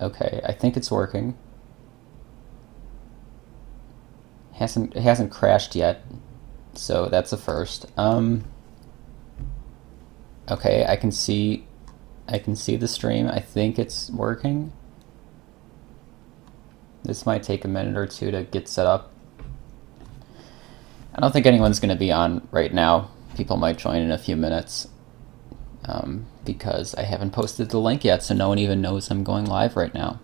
Okay, I think it's working. It hasn't crashed yet, so that's a first. Okay, I can see the stream. I think it's working. This might take a minute or two to get set up. I don't think anyone's going to be on right now. People might join in a few minutes because I haven't posted the link yet, so no one even knows I'm going live right now.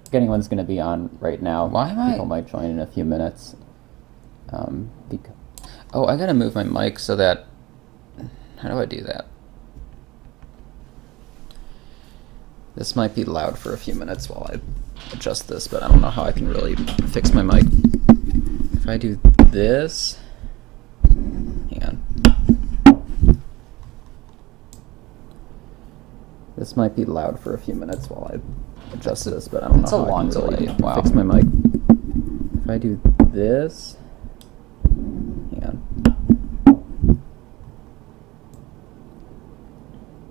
I think anyone's going to be on right now. Why am I? People might join in a few minutes. Oh, I gotta move my mic so that. How do I do that? This might be loud for a few minutes while I adjust this, but I don't know how I can really fix my mic. If I do this, hang on. This might be loud for a few minutes while I adjust this, but I don't know how I can really fix my mic. If I do this, hang on.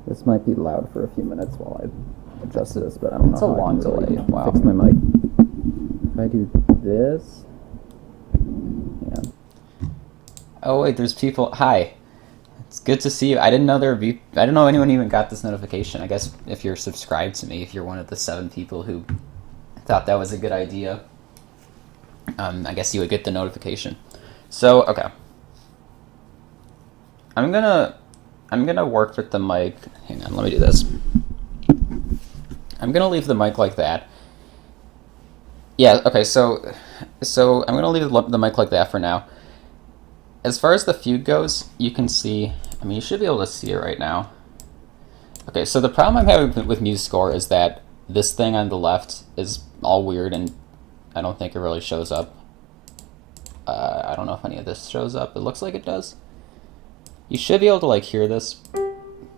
This might be loud for a few minutes while I adjust this, but I don't know how I can really fix my mic. If I do this, hang on. Oh wait, there's people. Hi, it's good to see you. I didn't know there would be. I didn't know anyone even got this notification. I guess if you're subscribed to me, if you're one of the 7 people who thought that was a good idea, I guess you would get the notification. So okay, I'm gonna work with the mic. Hang on, let me do this. I'm gonna leave the mic like that. Yeah, okay, so I'm gonna leave the mic like that for now. As far as the Fugue goes, you can see, I mean, you should be able to see it right now. Okay, so the problem I'm having with MuseScore is that this thing on the left is all weird and I don't think it really shows up. I don't know if any of this shows up. It looks like it does. You should be able to like hear this.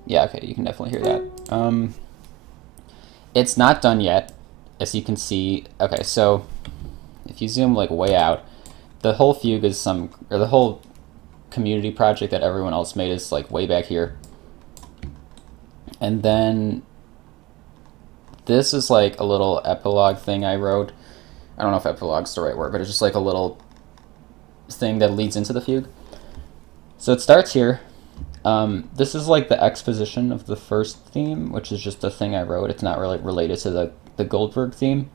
Yeah, okay, you can definitely hear that. It's not done yet, as you can see. Okay, so if you zoom like way out, the whole Fugue is the whole community project that everyone else made is like way back here. And then this is like a little epilogue thing I wrote. I don't know if epilogue's the right word, but it's just like a little thing that leads into the Fugue. So it starts here. This is like the exposition of the first theme, which is just a thing I wrote. It's not really related to the Goldberg theme,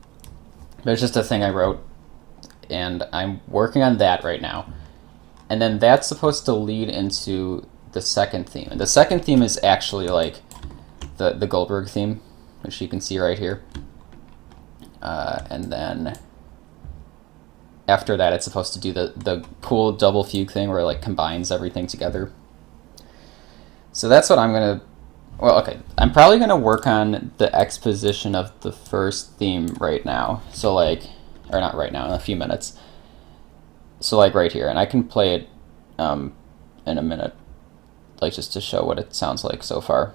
but it's just a thing I wrote, and I'm working on that right now. And then that's supposed to lead into the second theme. And the second theme is actually like the Goldberg theme, which you can see right here. And then after that, it's supposed to do the cool double Fugue thing where it like combines everything together. So that's what I'm gonna. Well, okay, I'm probably gonna work on the exposition of the first theme right now. So like, or not right now, in a few minutes. So like right here, and I can play it in a minute, like just to show what it sounds like so far.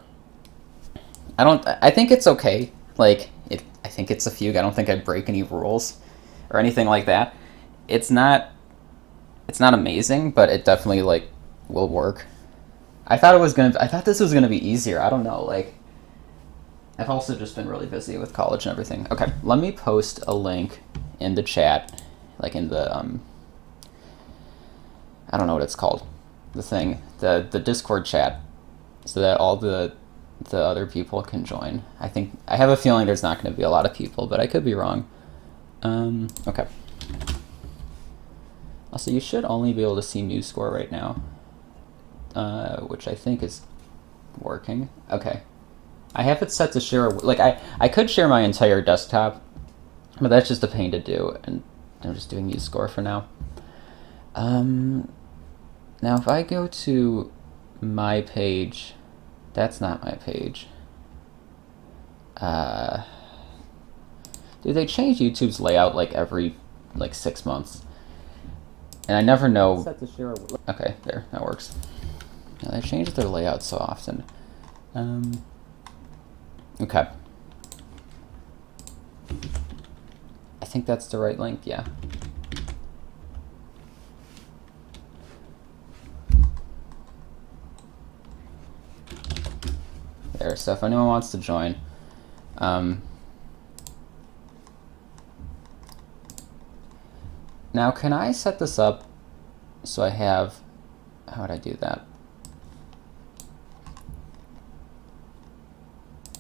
I think it's okay. Like I think it's a Fugue. I don't think I break any rules or anything like that. It's not amazing, but it definitely like will work. I thought this was gonna be easier. I don't know. Like, I've also just been really busy with college and everything. Okay, let me post a link in the chat, like in the I don't know what it's called, the thing, the Discord chat, so that all the other people can join. I have a feeling there's not going to be a lot of people, but I could be wrong. Okay. Also, you should only be able to see MuseScore right now, which I think is working. Okay. I have it set to share, like I could share my entire desktop, but that's just a pain to do, and I'm just doing MuseScore for now. Now if I go to my page, that's not my page. Dude, they change YouTube's layout like every 6 months. And I never know. Okay, there, that works. Yeah, they change their layout so often. Okay. I think that's the right link, yeah. there. So if anyone wants to join, now can I set this up so I have, how would I do that?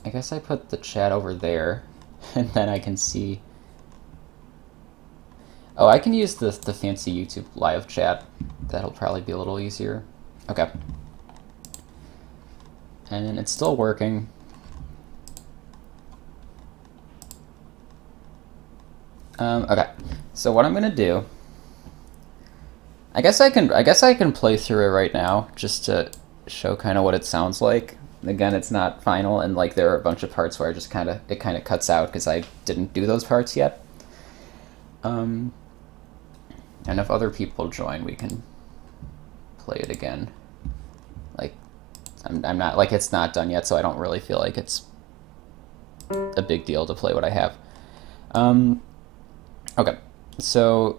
I guess I put the chat over there, and then I can see. Oh, I can use the fancy YouTube live chat. That'll probably be a little easier. Okay. And it's still working. Okay. So what I'm gonna do, I guess I can play through it right now just to show kind of what it sounds like. Again, it's not final, and like there are a bunch of parts where it kind of cuts out because I didn't do those parts yet. And if other people join, we can play it again. Like, I'm not, like, it's not done yet, so I don't really feel like it's a big deal to play what I have. Okay, so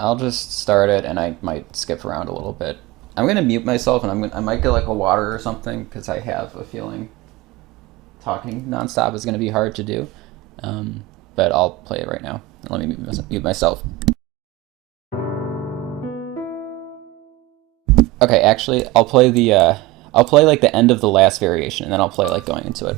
I'll just start it, and I might skip around a little bit. I'm gonna mute myself, and I might get like a water or something because I have a feeling talking nonstop is gonna be hard to do. But I'll play it right now. Let me mute myself. Okay, actually, I'll play like the end of the last variation, and then I'll play like going into it.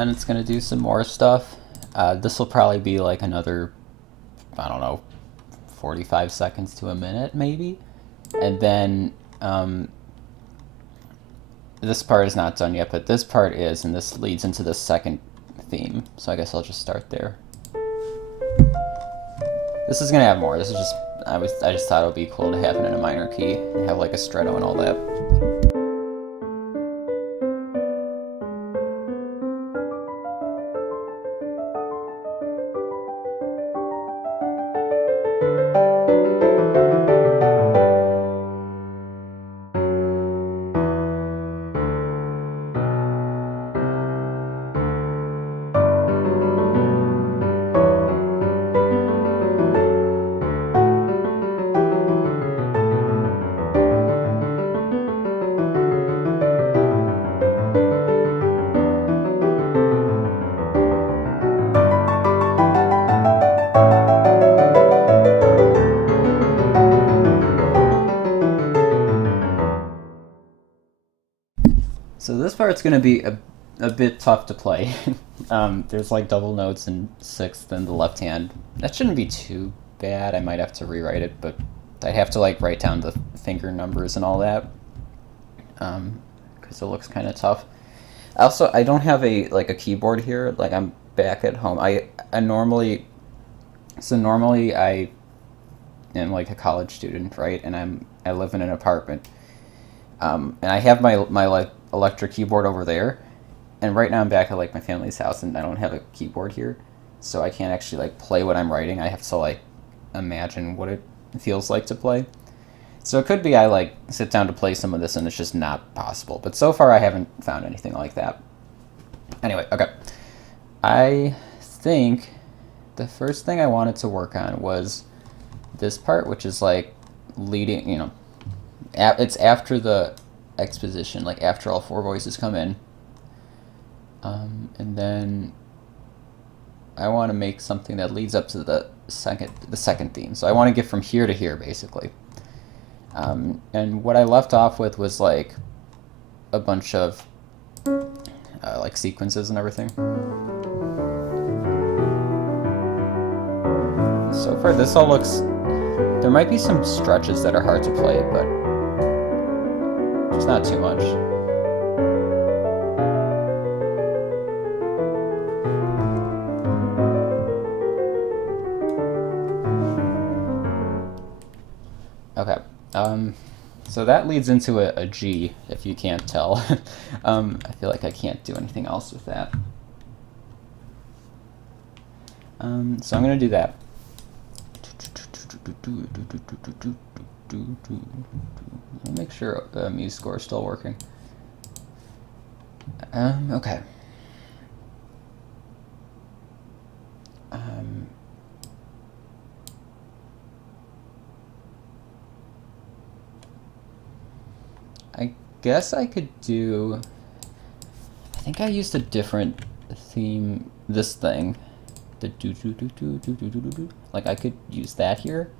then it's going to do some more stuff. This will probably be like another, I don't know, 45 seconds to a minute maybe. And then this part is not done yet, but this part is, and this leads into the second theme. So I guess I'll just start there. This is going to have more. This is just, I just thought it would be cool to have it in a minor key and have like a stretto and all that. So this part's going to be a bit tough to play. There's like double notes in sixth and the left hand. That shouldn't be too bad. I might have to rewrite it, but I'd have to like write down the finger numbers and all that, because it looks kind of tough. Also, I don't have a keyboard here. Like, I'm back at home. I normally I am like a college student, right? And I live in an apartment. And I have my like electric keyboard over there, and right now I'm back at like my family's house, and I don't have a keyboard here, so I can't actually like play what I'm writing. I have to like imagine what it feels like to play. So it could be I like sit down to play some of this and it's just not possible. But so far I haven't found anything like that. Anyway, okay. I think the first thing I wanted to work on was this part, which is like leading, you know, it's after the exposition, like after all four voices come in. And then I want to make something that leads up to the second theme. So I want to get from here to here, basically. And what I left off with was like a bunch of like sequences and everything. So far this all looks, there might be some stretches that are hard to play, but it's not too much. Okay, so that leads into a G, if you can't tell. I feel like I can't do anything else with that. So I'm going to do that. I'll make sure the Muse score is still working. Okay. I guess I could do, I think I used a different theme, this thing, the do. Like I could use that here,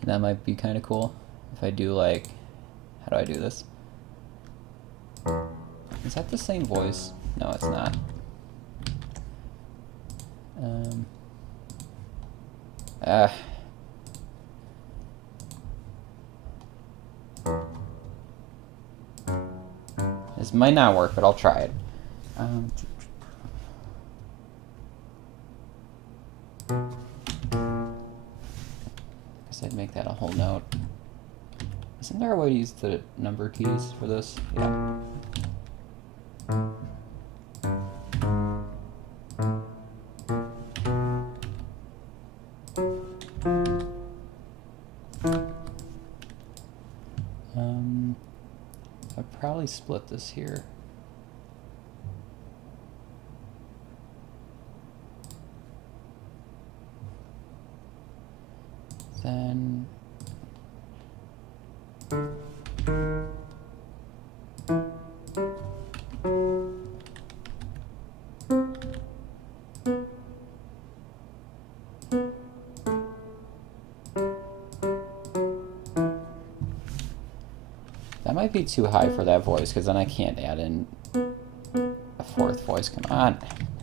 and that might be kind of cool if I do like, how do I do this? Is that the same voice? No, it's not. This might not work, but I'll try it. Guess I'd make that a whole note. Isn't there a way to use the number keys for this? Yeah. I'll probably split this here. Then that might be too high for that voice, because then I can't add in a fourth voice. Come on.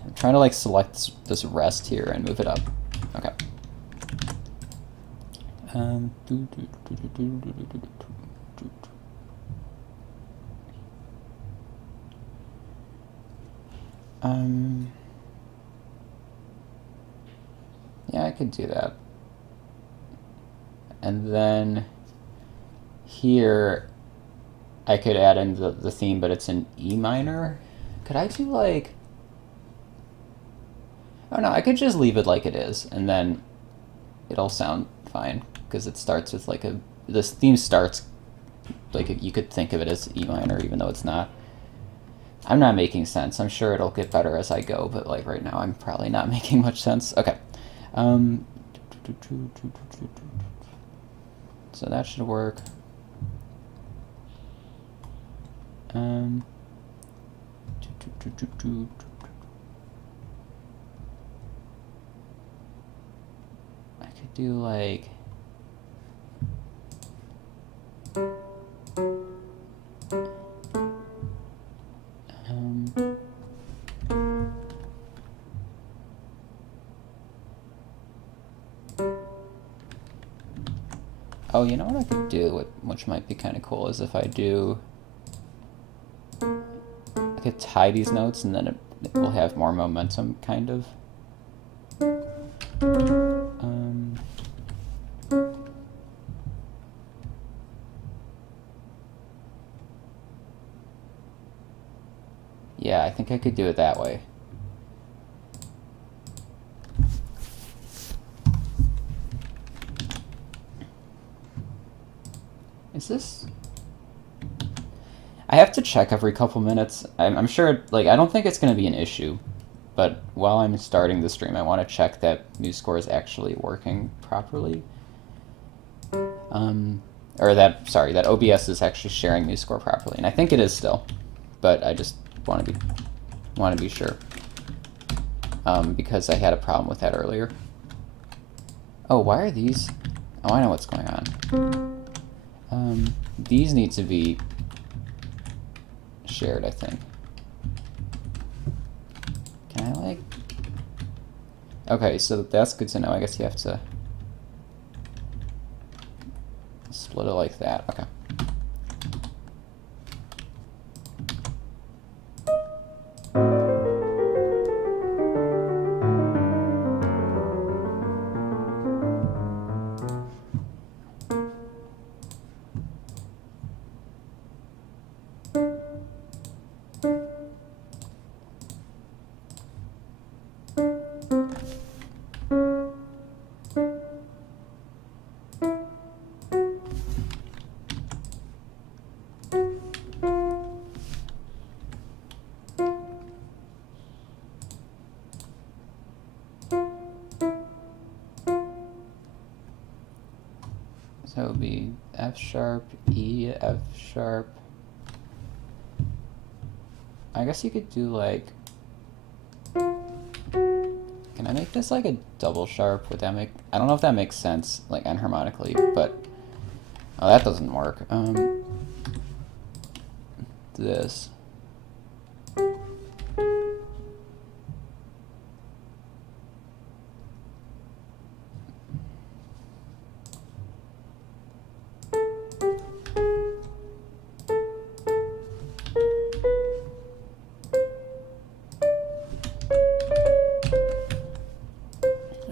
I'm trying to like select this rest here and move it up. Okay. Yeah, I could do that. And then here I could add in the theme, but it's in E minor. Could I do like... Oh no, I could just leave it like it is, and then it'll sound fine, because it starts with like a... This theme starts like you could think of it as E minor, even though it's not. I'm not making sense. I'm sure it'll get better as I go, but like right now I'm probably not making much sense. Okay. So that should work. I could do like... Oh, you know what I could do, which might be kind of cool, is if I do... I could tie these notes and then it will have more momentum, kind of. Yeah, I think I could do it that way. Is this... I have to check every couple minutes. I'm sure, like, I don't think it's going to be an issue, but while I'm starting the stream, I want to check that MuseScore is actually working properly. Or that, sorry, that OBS is actually sharing MuseScore properly, and I think it is still, but I just want to be sure, because I had a problem with that earlier. Oh, why are these? Oh, I know what's going on. These need to be shared, I think. Can I like... Okay, so that's good to know. I guess you have to split it like that. Okay. So it would be F sharp, E, F sharp. I guess you could do like... Can I make this like a double sharp? Would that make... I don't know if that makes sense, like enharmonically, but... Oh, that doesn't work. This.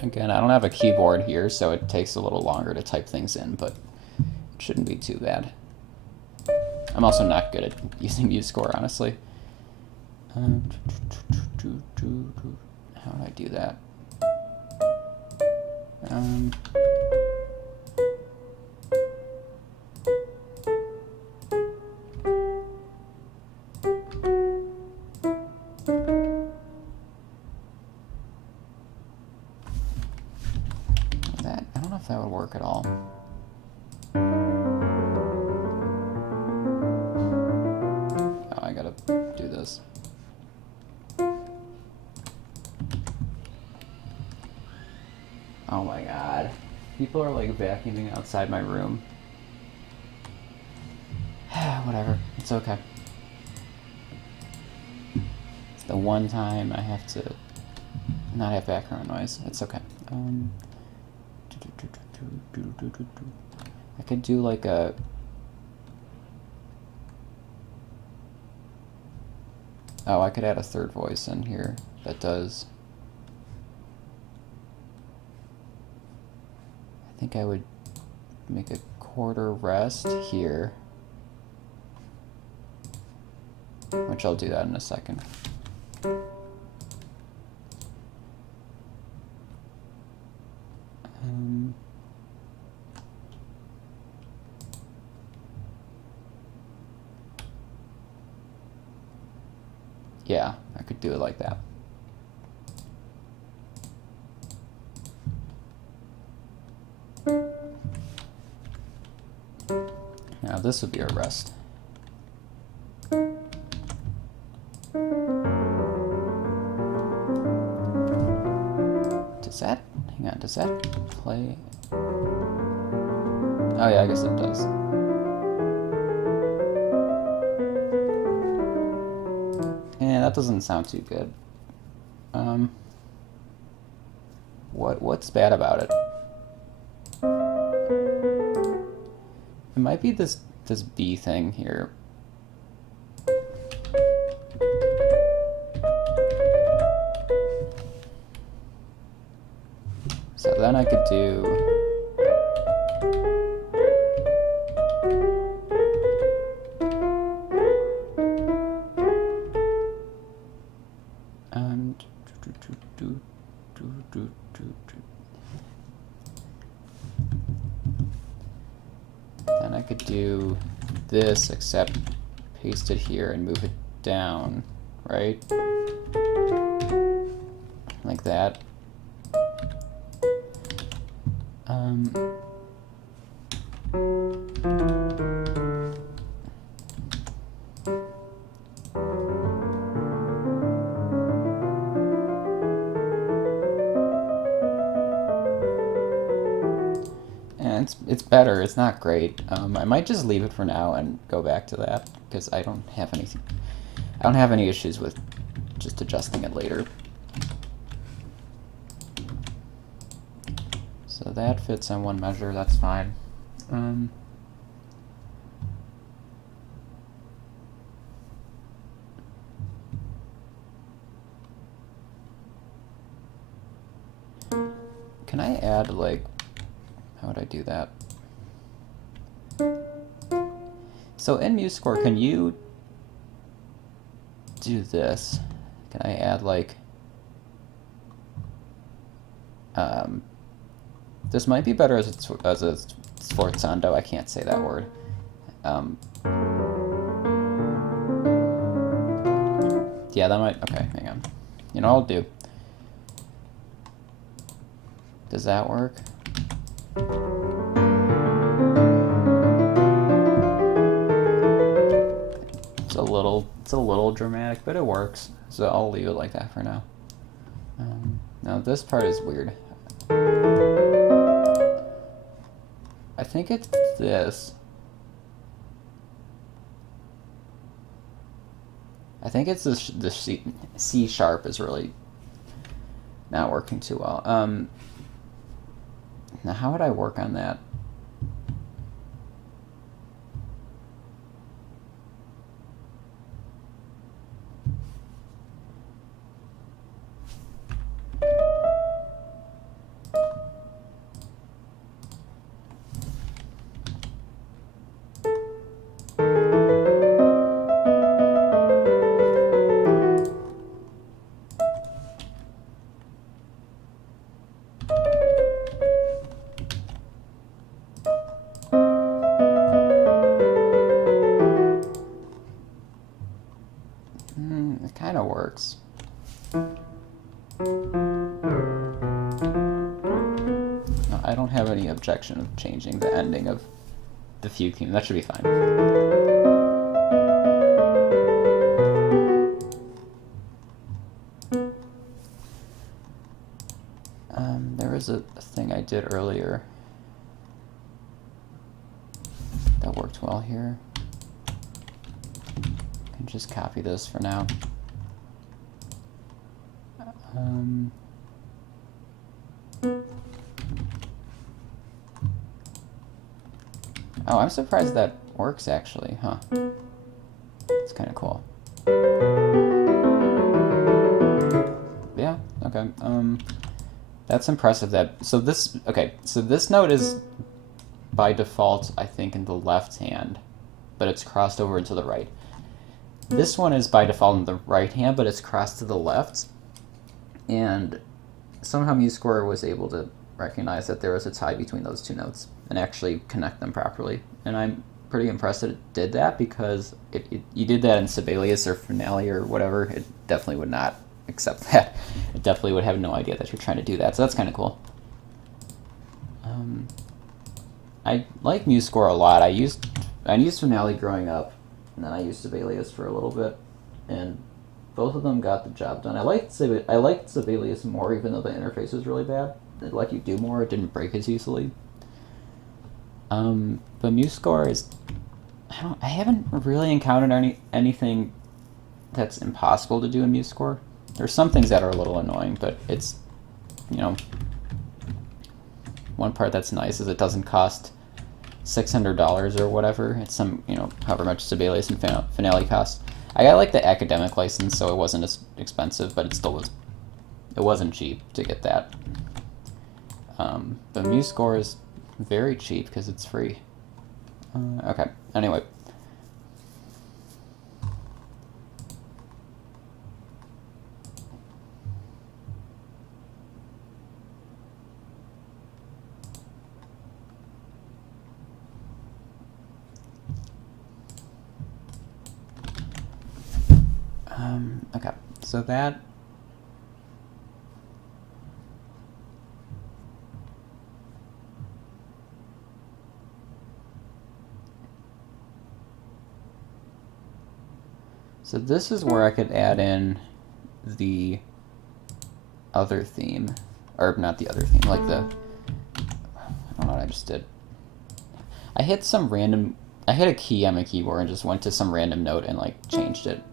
Again, I don't have a keyboard here, so it takes a little longer to type things in, but it shouldn't be too bad. I'm also not good at using MuseScore, honestly. How do I do that? I don't know if that would work at all. Oh, I gotta do this. Oh my god. People are like vacuuming outside my room. Whatever, it's okay. the one time I have to not have background noise. It's okay. I could do like a... Oh, I could add a third voice in here that does... I think I would make a quarter rest here, which I'll do that in a second. Yeah, I could do it like that. Now this would be a rest. Does that, hang on, does that play? Oh yeah, I guess it does. Yeah, that doesn't sound too good. What's bad about it? It might be this B thing here. So then I could do... Then I could do this, except paste it here and move it down, right? Like that. And it's better. It's not great. I might just leave it for now and go back to that because I don't have any issues with just adjusting it later. So that fits on one measure. That's fine. Can I add, like, how would I do that? So in MuseScore, can you do this? Can I add, like, this might be better as a sforzando. I can't say that word. Yeah, that might, okay, hang on. You know what I'll do? Does that work? It's a little dramatic, but it works. So I'll leave it like that for now. Now this part is weird. I think it's this. I think it's the C sharp is really not working too well. Now how would I work on that? It kind of works. No, I don't have any objection of changing the ending of the Fugue theme. That should be fine. There was a thing I did earlier that worked well here. I can just copy this for now. Oh, I'm surprised that works actually, huh? It's kind of cool. Yeah, okay. That's impressive that, so this, okay, so this note is by default, I think, in the left hand, but it's crossed over into the right. This one is by default in the right hand, but it's crossed to the left. And somehow MuseScore was able to recognize that there was a tie between those two notes and actually connect them properly. And I'm pretty impressed that it did that, because if you did that in Sibelius or Finale or whatever, it definitely would not accept that. It definitely would have no idea that you're trying to do that. So that's kind of cool. I like MuseScore a lot. I used Finale growing up, and then I used Sibelius for a little bit, and both of them got the job done. I liked Sibelius more, even though the interface was really bad. It let you do more. It didn't break as easily. But MuseScore is, I haven't really encountered anything that's impossible to do in MuseScore. There's some things that are a little annoying, but it's, you know, one part that's nice is it doesn't cost $600 or whatever. It's some, you know, however much Sibelius and Finale cost. I got like the academic license, so it wasn't as expensive, but it still was. It wasn't cheap to get that. But MuseScore is very cheap because it's free. Okay. Anyway. Okay. So that. So this is where I could add in the other theme, or not the other theme, like the, I don't know what I just did. I hit a key on my keyboard and just went to some random note and like changed it.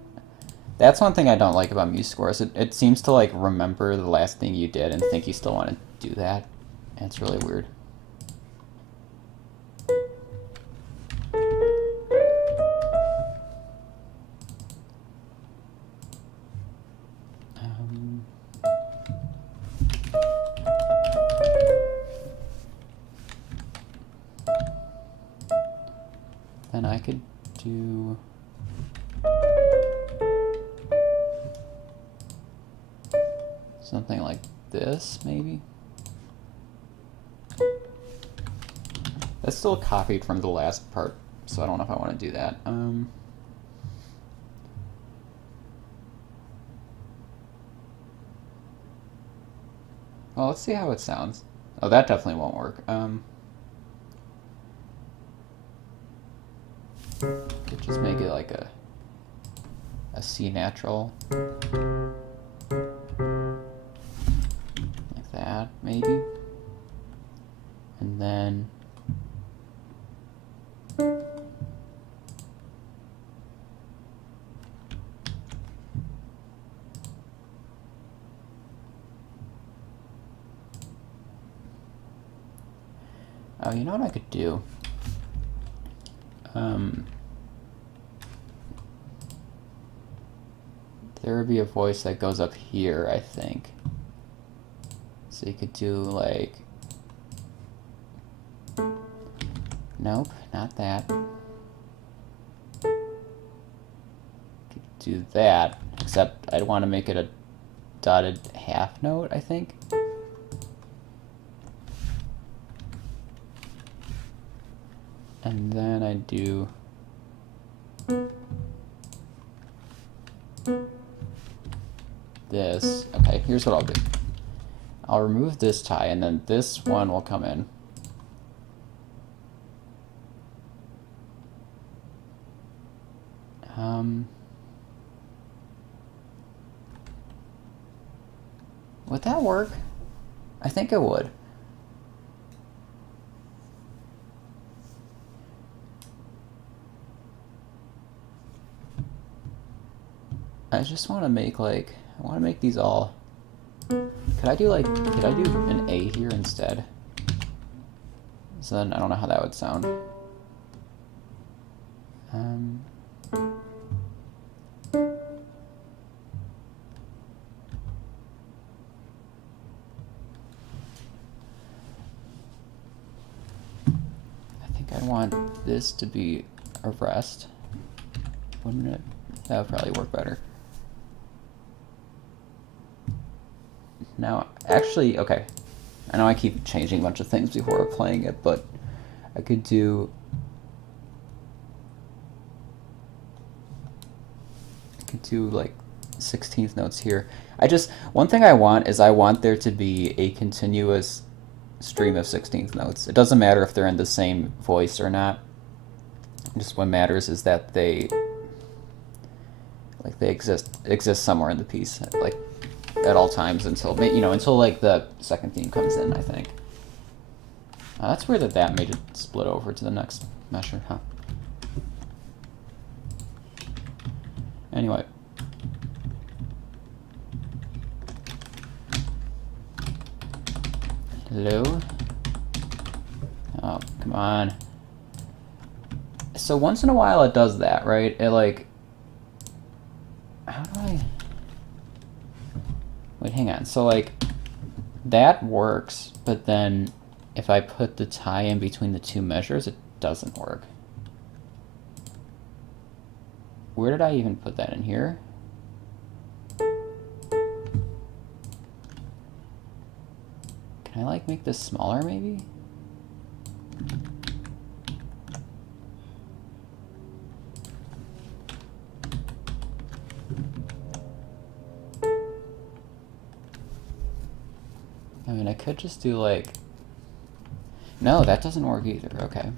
That's one thing I don't like about MuseScore, is it seems to like remember the last thing you did and think you still want to do that. And it's really weird. Then I could do something like this, maybe. That's still copied from the last part, so I don't know if I want to do that. Well, let's see how it sounds. Oh, that definitely won't work. Could just make it like a C natural. Like that, maybe. And then oh, you know what I could do? There would be a voice that goes up here, I think. So you could do like, nope, not that. Could do that, except I'd want to make it a dotted half note, I think. And then I do this. Okay, here's what I'll do. I'll remove this tie, and then this one will come in. Would that work? I think it would. I just want to make like, I want to make these all Could I do an A here instead? So then I don't know how that would sound. I think I want this to be a rest. Wouldn't it? That would probably work better. Now, actually, okay. I know I keep changing a bunch of things before playing it, but I could do... like 16th notes here. One thing I want is I want there to be a continuous stream of 16th notes. It doesn't matter if they're in the same voice or not. Just what matters is that they exist somewhere in the piece, like at all times until like the second theme comes in, I think. That's weird that made it split over to the next measure, huh? Anyway. Hello? Oh, come on. So once in a while it does that, right? It like... How do I... Wait, hang on. So like, that works, but then if I put the tie in between the two measures, it doesn't work. Where did I even put that in here? Can I like make this smaller maybe? I mean, I could just do like... No, that doesn't work either. Okay.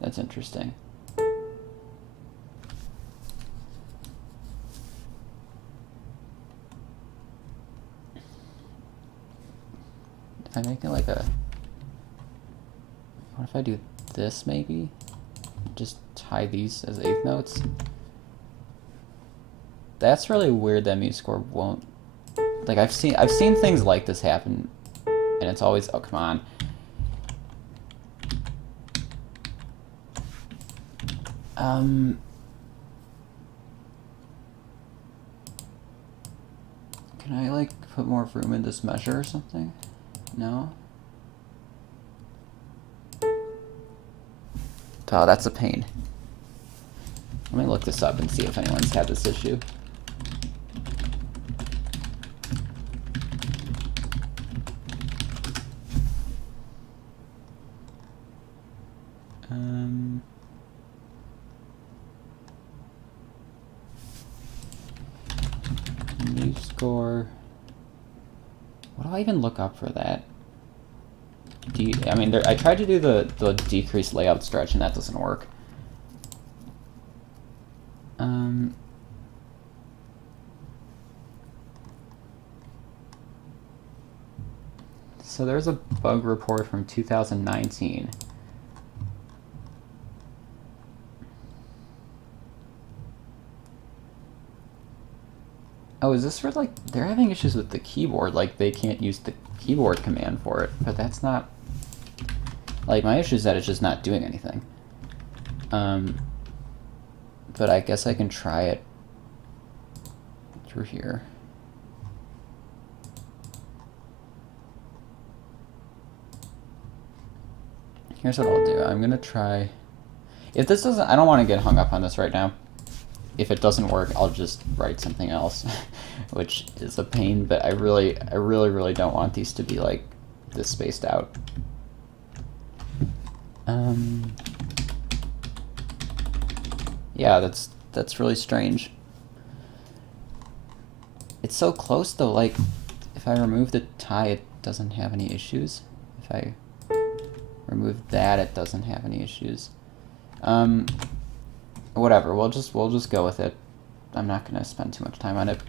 That's interesting. If I make it like a... What if I do this maybe? Just tie these as eighth notes? That's really weird that MuseScore won't... Like, I've seen things like this happen, and it's always... Oh, come on. Can I, like, put more room in this measure or something? No? Oh, that's a pain. Let me look this up and see if anyone's had this issue. MuseScore. What do I even look up for that? I mean, I tried to do the decrease layout stretch and that doesn't work. So there's a bug report from 2019. Oh, is this for like, they're having issues with the keyboard, like they can't use the keyboard command for it, but that's not, like my issue is that it's just not doing anything. But I guess I can try it through here. Here's what I'll do. I'm gonna try, if this doesn't, I don't want to get hung up on this right now. If it doesn't work, I'll just write something else, which is a pain, but I really don't want these to be like this spaced out. Yeah, that's really strange. It's so close though, like if I remove the tie, it doesn't have any issues. If I remove that, it doesn't have any issues. Whatever, we'll just go with it. I'm not gonna spend too much time on it.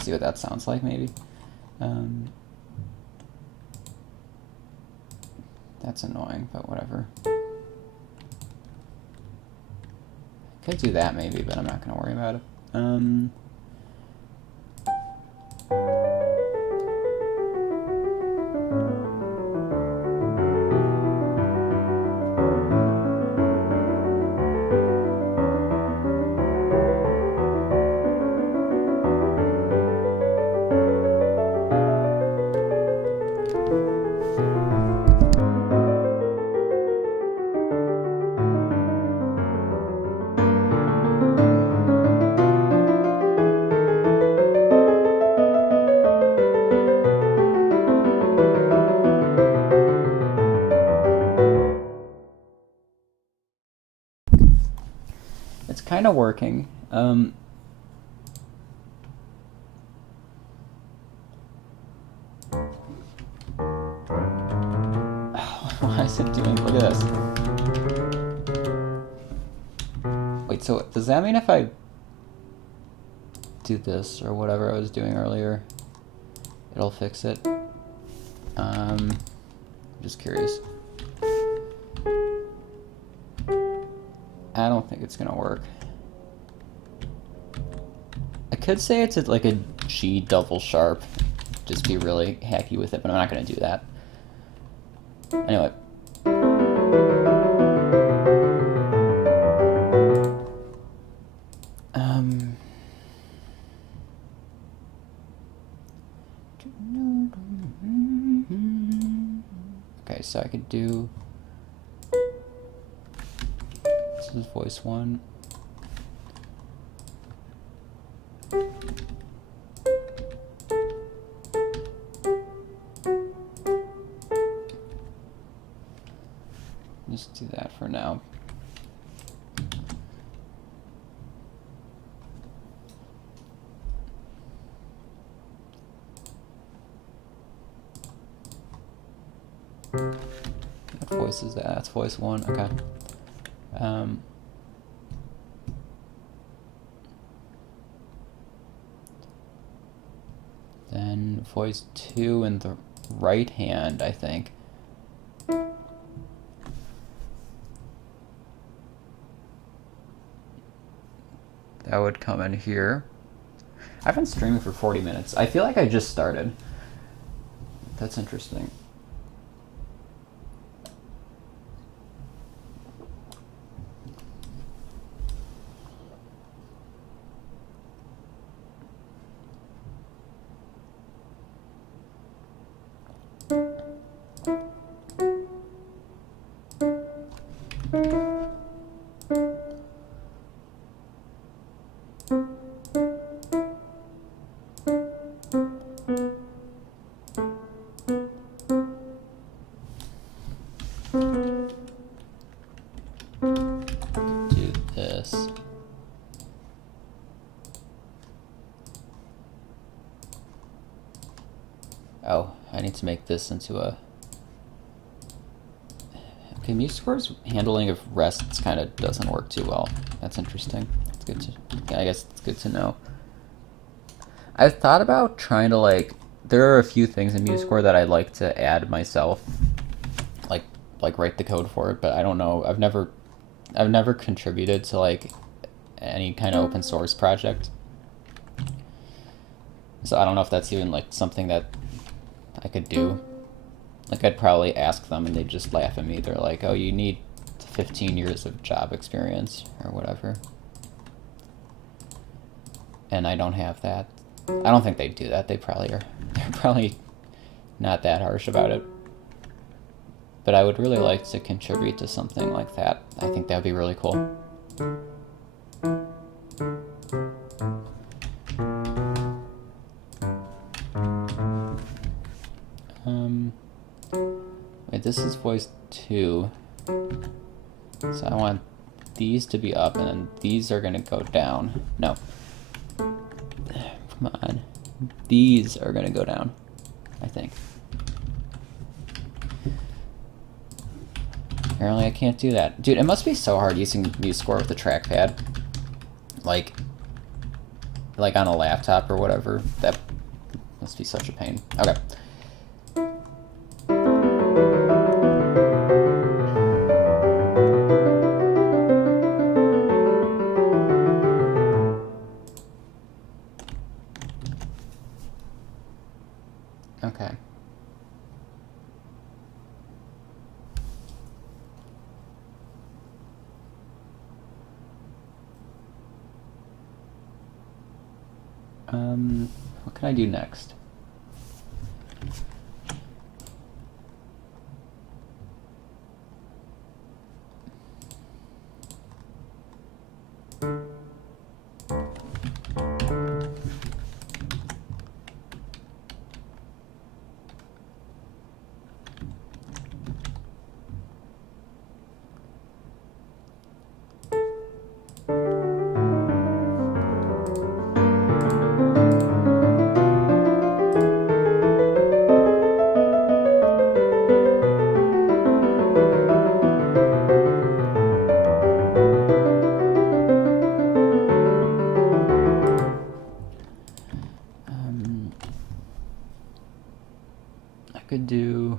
See what that sounds like, maybe. That's annoying, but whatever. Could do that maybe, but I'm not gonna worry about it. It's kind of working. Why is it doing? Look at this. Wait, so does that mean if I do this or whatever I was doing earlier, it'll fix it? I'm just curious. I don't think it's gonna work. I could say it's like a G double sharp, just be really hacky with it, but I'm not gonna do that. Anyway. Okay, so I could do. This is voice 1. Just do that for now. What voice is that? That's voice 1. Okay. Then voice 2 in the right hand, I think. That would come in here. I've been streaming for 40 minutes. I feel like I just started. That's interesting. Oh, I need to make this into a... Okay, MuseScore's handling of rests kind of doesn't work too well. That's interesting. It's good to... Yeah, I guess it's good to know. I've thought about trying to, like... There are a few things in MuseScore that I'd like to add myself. Like write the code for it, but I don't know. I've never contributed to, like, any kind of open source project. So I don't know if that's even, like, something that I could do. Like, I'd probably ask them and they'd just laugh at me. They're like, oh, you need 15 years of job experience or whatever. And I don't have that. I don't think they'd do that. They probably are. They're probably not that harsh about it. But I would really like to contribute to something like that. I think that would be really cool. Wait, this is voice 2. So I want these to be up, and then these are gonna go down. No. Come on. These are gonna go down, I think. Apparently I can't do that. Dude, it must be so hard using MuseScore with the trackpad. Like on a laptop or whatever. That must be such a pain. Okay. Okay. What can I do next? I could do...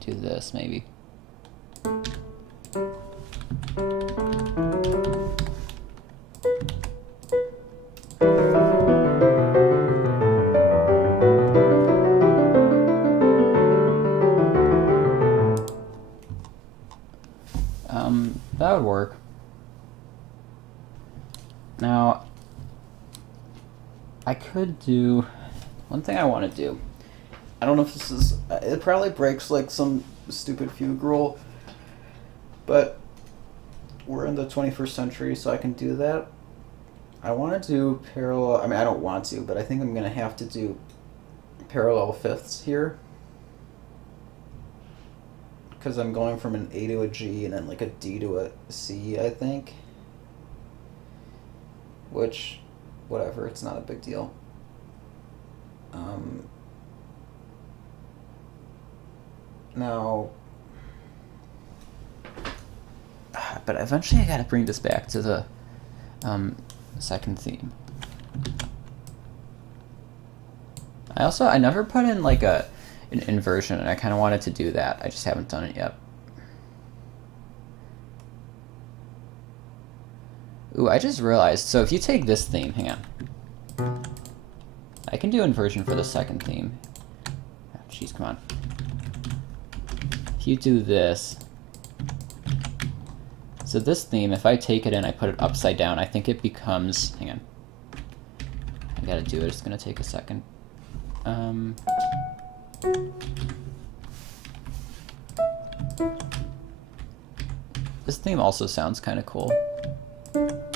do this, maybe. That would work. Now, I could do... One thing I want to do, I don't know if this is... It probably breaks like some stupid Fugue rule, but we're in the 21st century, so I can do that. I want to do parallel... I mean, I don't want to, but I think I'm going to have to do parallel fifths here. Because I'm going from an A to a G and then like a D to a C, I think. Which, whatever, it's not a big deal. Now, but eventually I gotta bring this back to the second theme. I never put in like an inversion, and I kind of wanted to do that. I just haven't done it yet. Ooh, I just realized, so if you take this theme, hang on. I can do inversion for the second theme. Oh, jeez, come on. If you do this, so this theme, if I take it and I put it upside down, I think it becomes, hang on. I gotta do it, it's gonna take a second. This theme also sounds kind of cool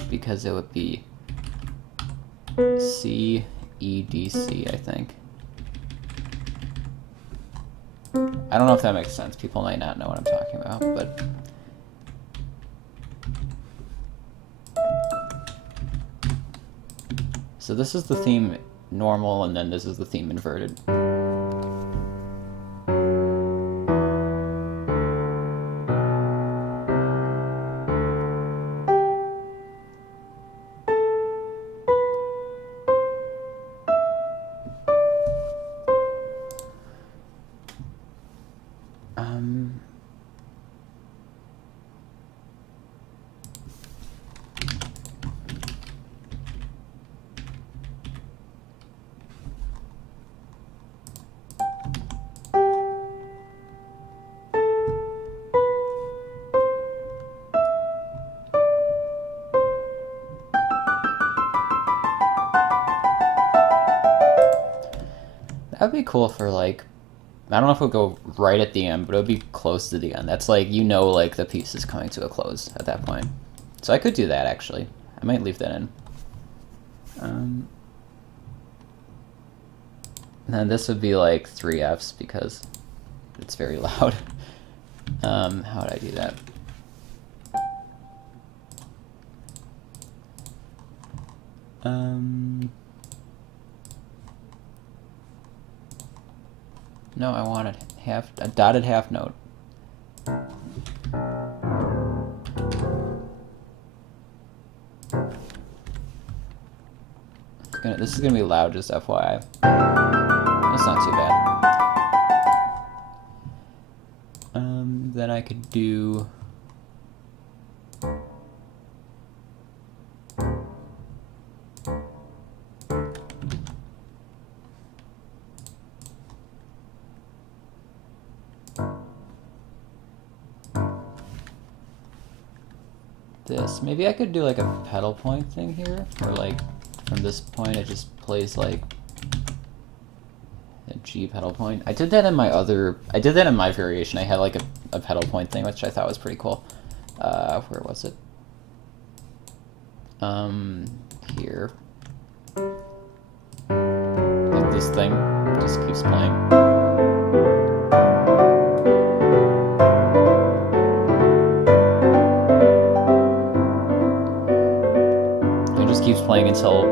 because it would be C, E, D, C, I think. I don't know if that makes sense. People might not know what I'm talking about, but... So this is the theme normal, and then this is the theme inverted. That'd be cool for like, I don't know if it would go right at the end, but it would be close to the end. That's like, you know, like the piece is coming to a close at that point. So I could do that actually. I might leave that in. And then this would be like 3 Fs because it's very loud. How would I do that? No, I wanted a dotted half note. This is gonna be loud, just FYI. That's not too bad. Then I could do. This. Maybe I could do like a pedal point thing here, or like from this point it just plays like a G pedal point. I did that in my variation. I had like a pedal point thing, which I thought was pretty cool. Where was it? Here. Like this thing just keeps playing. Keeps playing until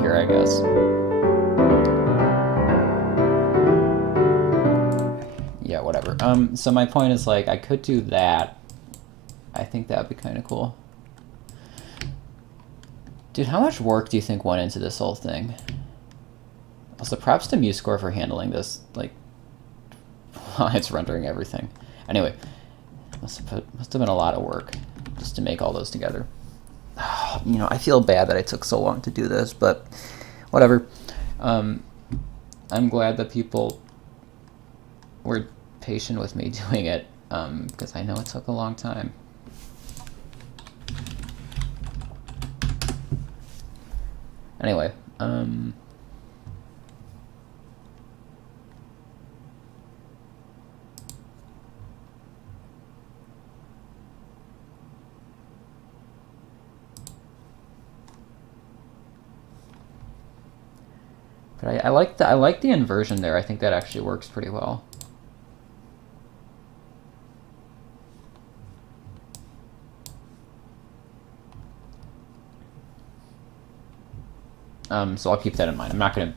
here, I guess. Yeah, whatever. So my point is, like, I could do that. I think that would be kind of cool. Dude, how much work do you think went into this whole thing? Also, props to MuseScore for handling this, like, while it's rendering everything. Anyway, must have been a lot of work just to make all those together. You know, I feel bad that I took so long to do this, but whatever. I'm glad that people were patient with me doing it, because I know it took a long time. Anyway, but I like the inversion there. I think that actually works pretty well. So I'll keep that in mind. I'm not gonna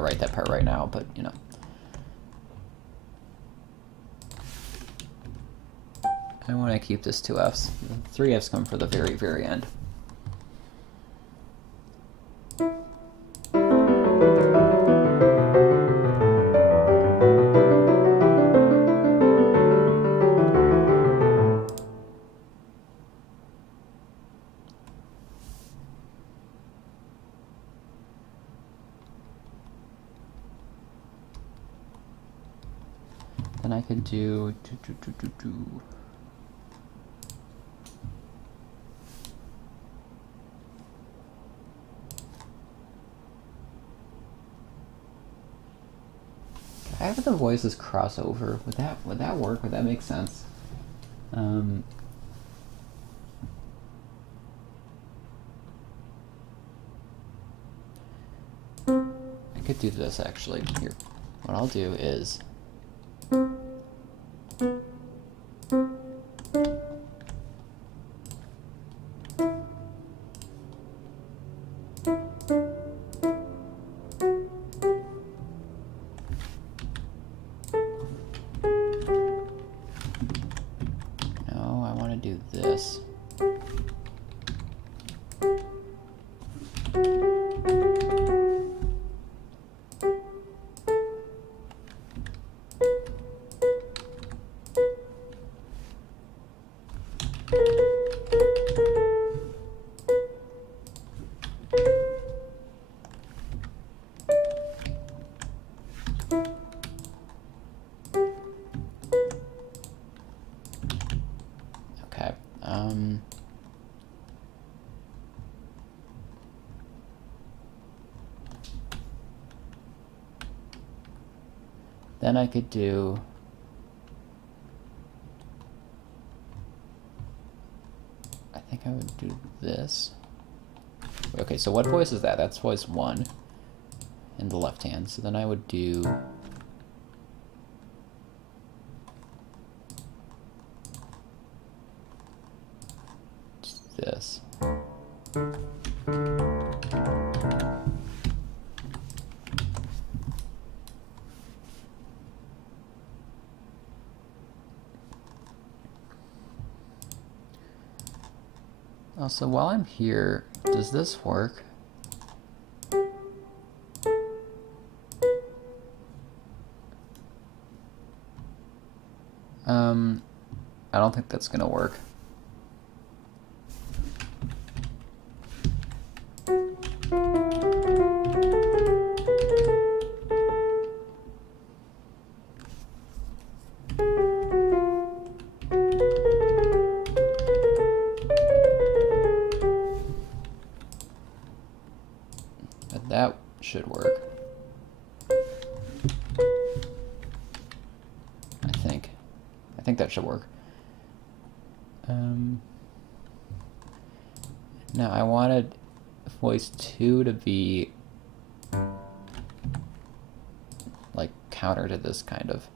write that part right now, but you know. I want to keep this 2 Fs. 3 Fs come for the very, very end. Then I could do. I have the voices cross over. Would that work? Would that make sense? I could do this actually. Here, what I'll do is. Then I could do. I think I would do this. Okay, so what voice is that? That's voice 1 in the left hand. So then I would do. This. Also, while I'm here, does this work? I don't think that's gonna work. But that should work. I think that should work. Now I wanted voice 2 to be like counter to this kind of.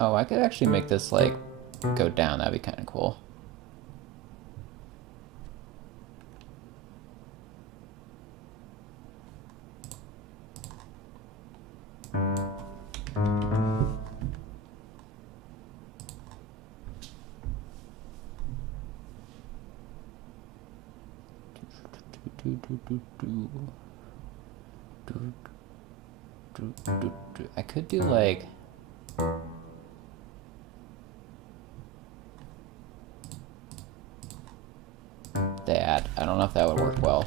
Oh, I could actually make this like go down. That'd be kind of cool. I could do like that. I don't know if that would work well.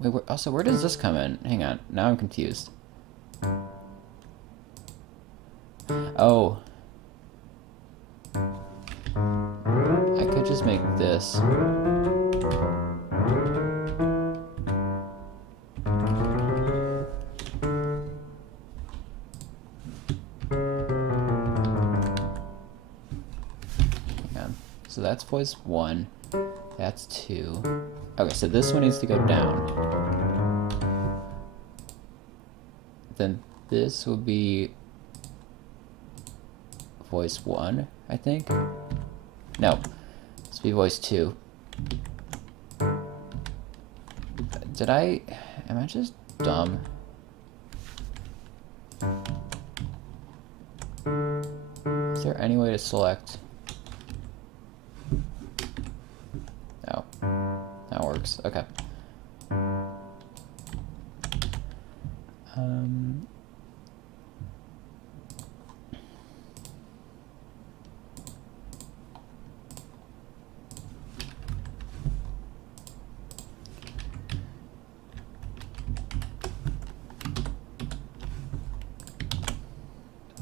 Wait, also, where does this come in? Hang on, now I'm confused. Oh. I could just make this. So that's voice 1, that's 2. Okay, so this one needs to go down. Then this will be voice 1, I think. No, this will be voice 2. Am I just dumb? Is there any way to select? Oh, that works. Okay.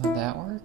Will that work?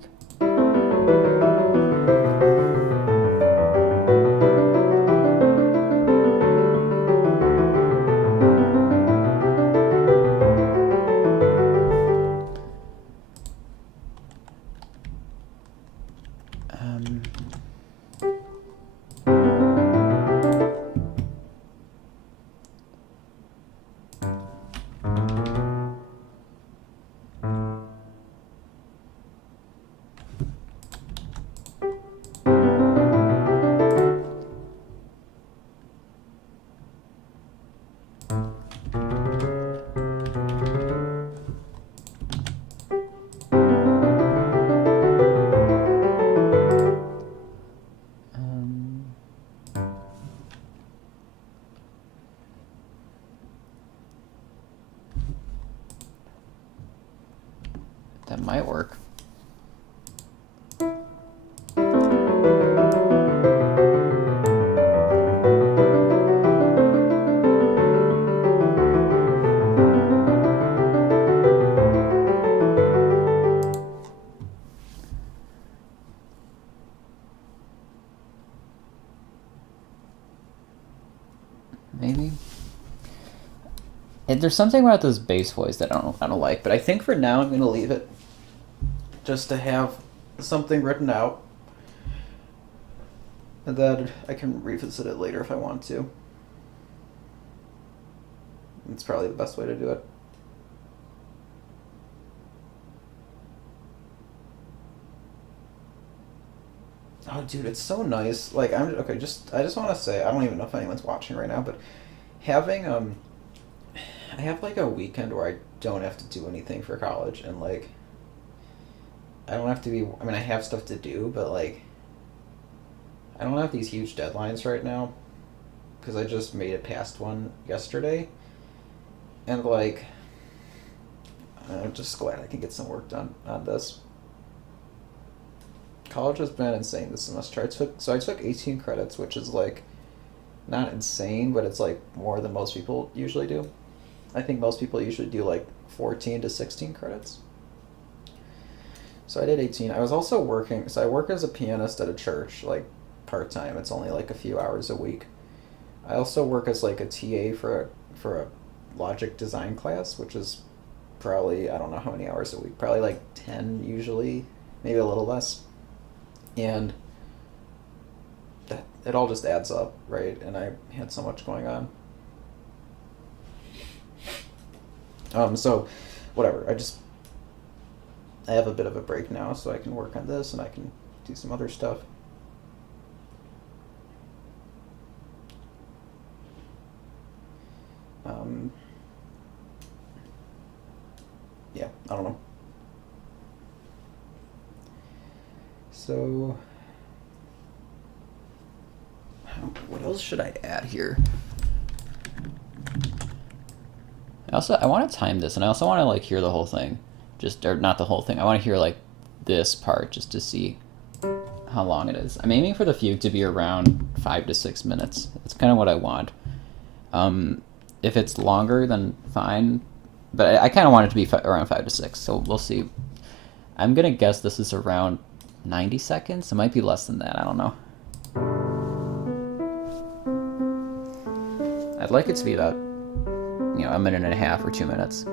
That might work. Maybe. There's something about this bass voice that I don't like, but I think for now I'm gonna leave it. Just to have something written out, and then I can revisit it later if I want to. It's probably the best way to do it. Oh, dude, it's so nice. Like, I just want to say, I don't even know if anyone's watching right now, but having I have like a weekend where I don't have to do anything for college, and like I don't have to be. I mean, I have stuff to do, but like I don't have these huge deadlines right now because I just made it past one yesterday, and like I'm just glad I can get some work done on this. College has been insane this semester. I took 18 credits, which is like not insane, but it's like more than most people usually do. I think most people usually do like 14 to 16 credits. So I did 18. I was also working, so I work as a pianist at a church, like part time. It's only like a few hours a week. I also work as like a TA for a logic design class, which is probably, I don't know how many hours a week, probably like 10 usually, maybe a little less. And that it all just adds up, right? And I had so much going on. So whatever. I have a bit of a break now, so I can work on this and I can do some other stuff. Yeah, I don't know. So, what else should I add here? I want to time this, and I also want to like hear the whole thing, or not the whole thing. I want to hear like this part just to see how long it is. I'm aiming for the fugue to be around 5 to 6 minutes. That's kind of what I want. If it's longer, then fine, but I kind of want it to be around 5 to 6. So we'll see. I'm gonna guess this is around 90 seconds. It might be less than that. I don't know. I'd like it to be about, a minute and a half or 2 minutes.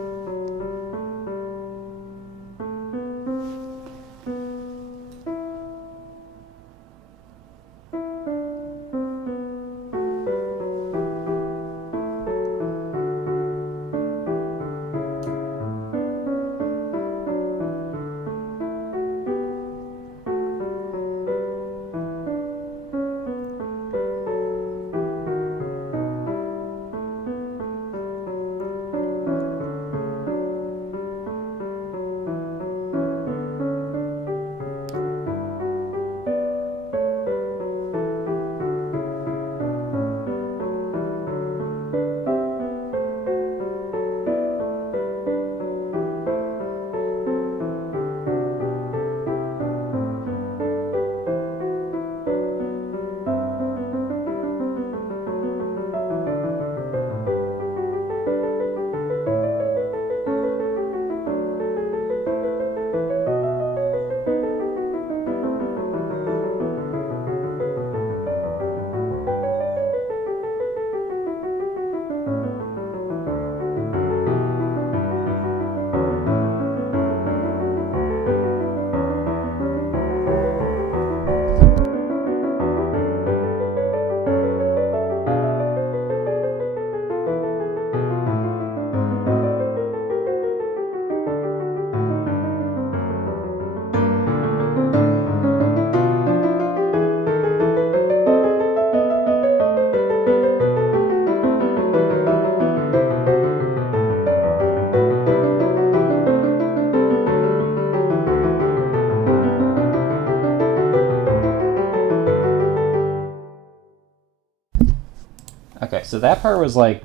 Okay, so that part was like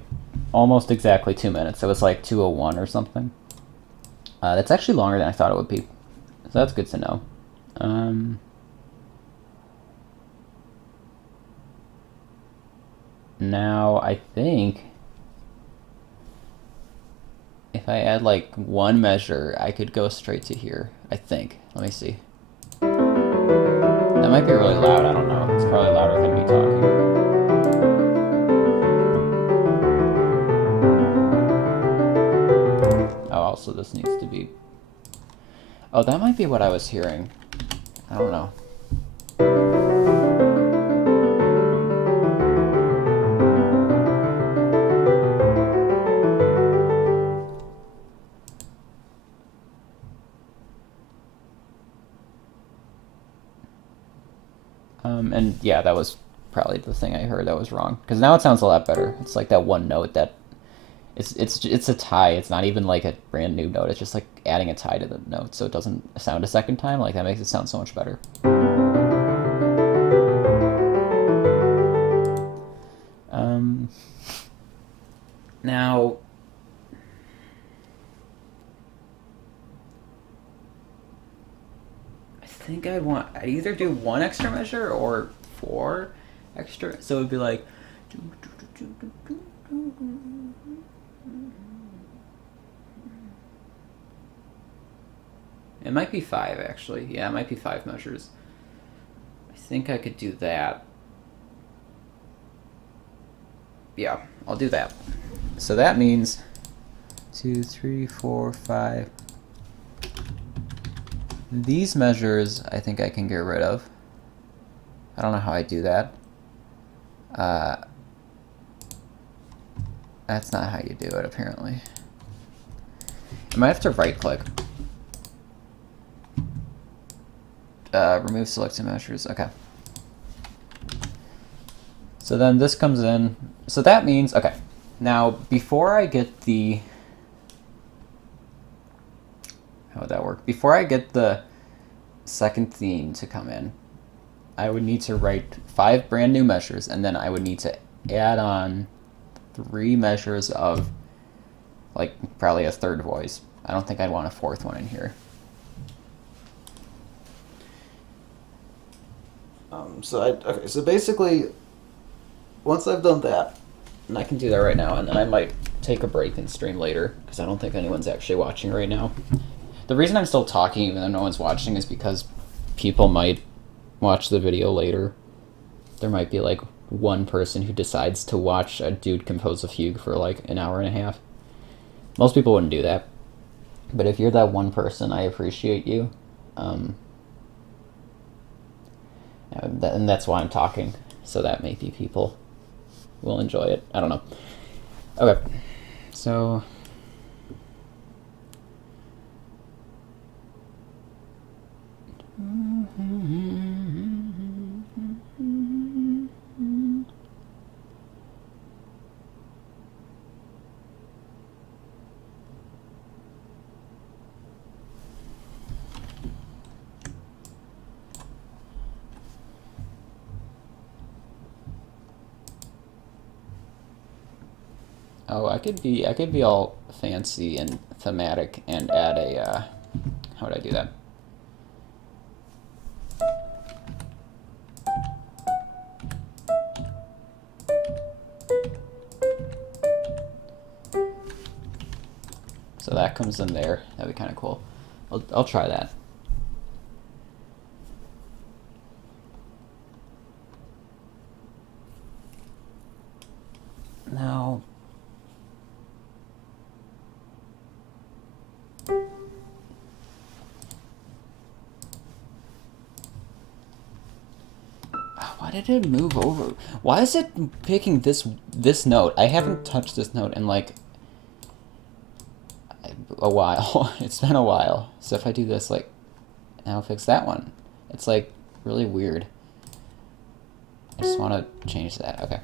almost exactly 2 minutes. It was like 2:01 or something. That's actually longer than I thought it would be. So that's good to know. Now, I think if I add like one measure, I could go straight to here. I think. Let me see. That might be really loud. I don't know. It's probably louder than me talking. Oh, also this needs to be... Oh, that might be what I was hearing. I don't know. And yeah, that was probably the thing I heard that was wrong. Because now it sounds a lot better. It's like that one note that it's a tie. It's not even like a brand new note. It's just like adding a tie to the note, so it doesn't sound a second time. Like that makes it sound so much better. Now, I think I'd either do one extra measure or 4 extra. So it would be like. It might be 5, actually. Yeah, it might be 5 measures. I think I could do that. Yeah, I'll do that. So that means 2, 3, 4, 5. These measures, I think I can get rid of. I don't know how I do that. That's not how you do it, apparently. I might have to right-click. Remove selected measures. Okay. So then this comes in. So that means, okay. Now, before I get the... How would that work? Before I get the second theme to come in, I would need to write 5 brand new measures, and then I would need to add on 3 measures of, like, probably a third voice. I don't think I'd want a 4th one in here. Okay, so basically, once I've done that, and I can do that right now, and then I might take a break and stream later, because I don't think anyone's actually watching right now. The reason I'm still talking, even though no one's watching, is because people might watch the video later. There might be, like, one person who decides to watch a dude compose a fugue for, like, an hour and a half. Most people wouldn't do that. But if you're that one person, I appreciate you. And that's why I'm talking, so that maybe people will enjoy it. I don't know. Okay, so... Oh, I could be all fancy and thematic and add a, how would I do that? So that comes in there. That'd be kind of cool. I'll try that. Now, why did it move over? Why is it picking this note? I haven't touched this note in like a while. It's been a while. So if I do this, like, now I'll fix that one. It's like really weird. I just want to change that. Okay.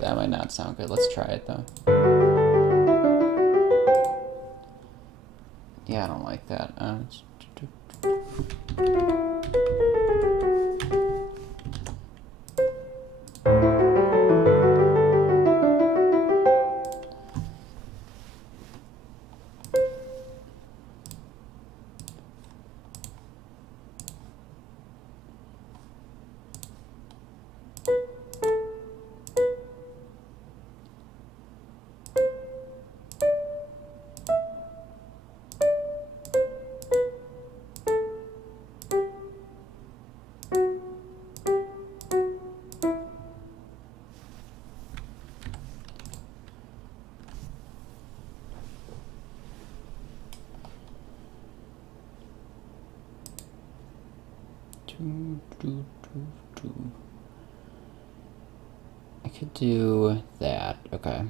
That might not sound good. Let's try it though. Yeah, I don't like that. I could do that. Okay.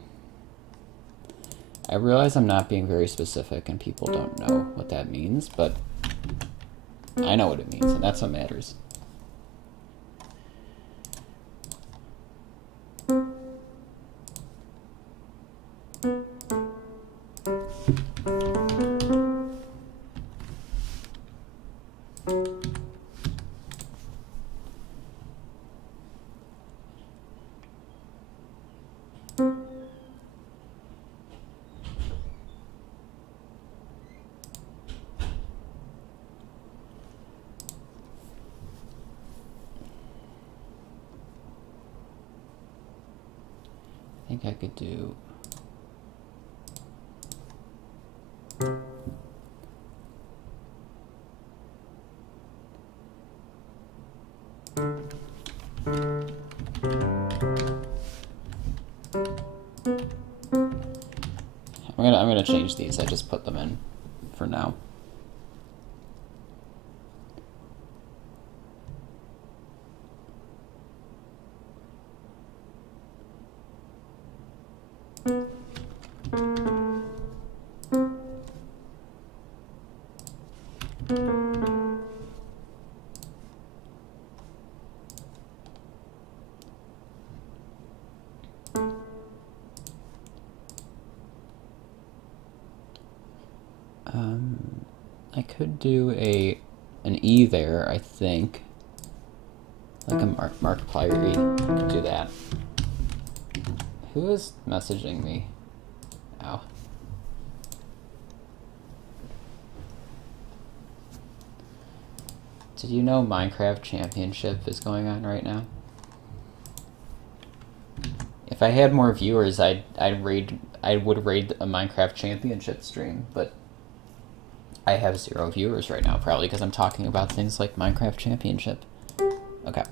I realize I'm not being very specific and people don't know what that means, but I know what it means, and that's what matters. I think I could do I'm gonna change these. I just put them in for now. I could do an E there, I think. Like a Markiplier E. I could do that. Who is messaging me? Ow. Did you know Minecraft Championship is going on right now? If I had more viewers, I would raid a Minecraft Championship stream, but I have 0 viewers right now, probably because I'm talking about things like Minecraft Championship. Okay.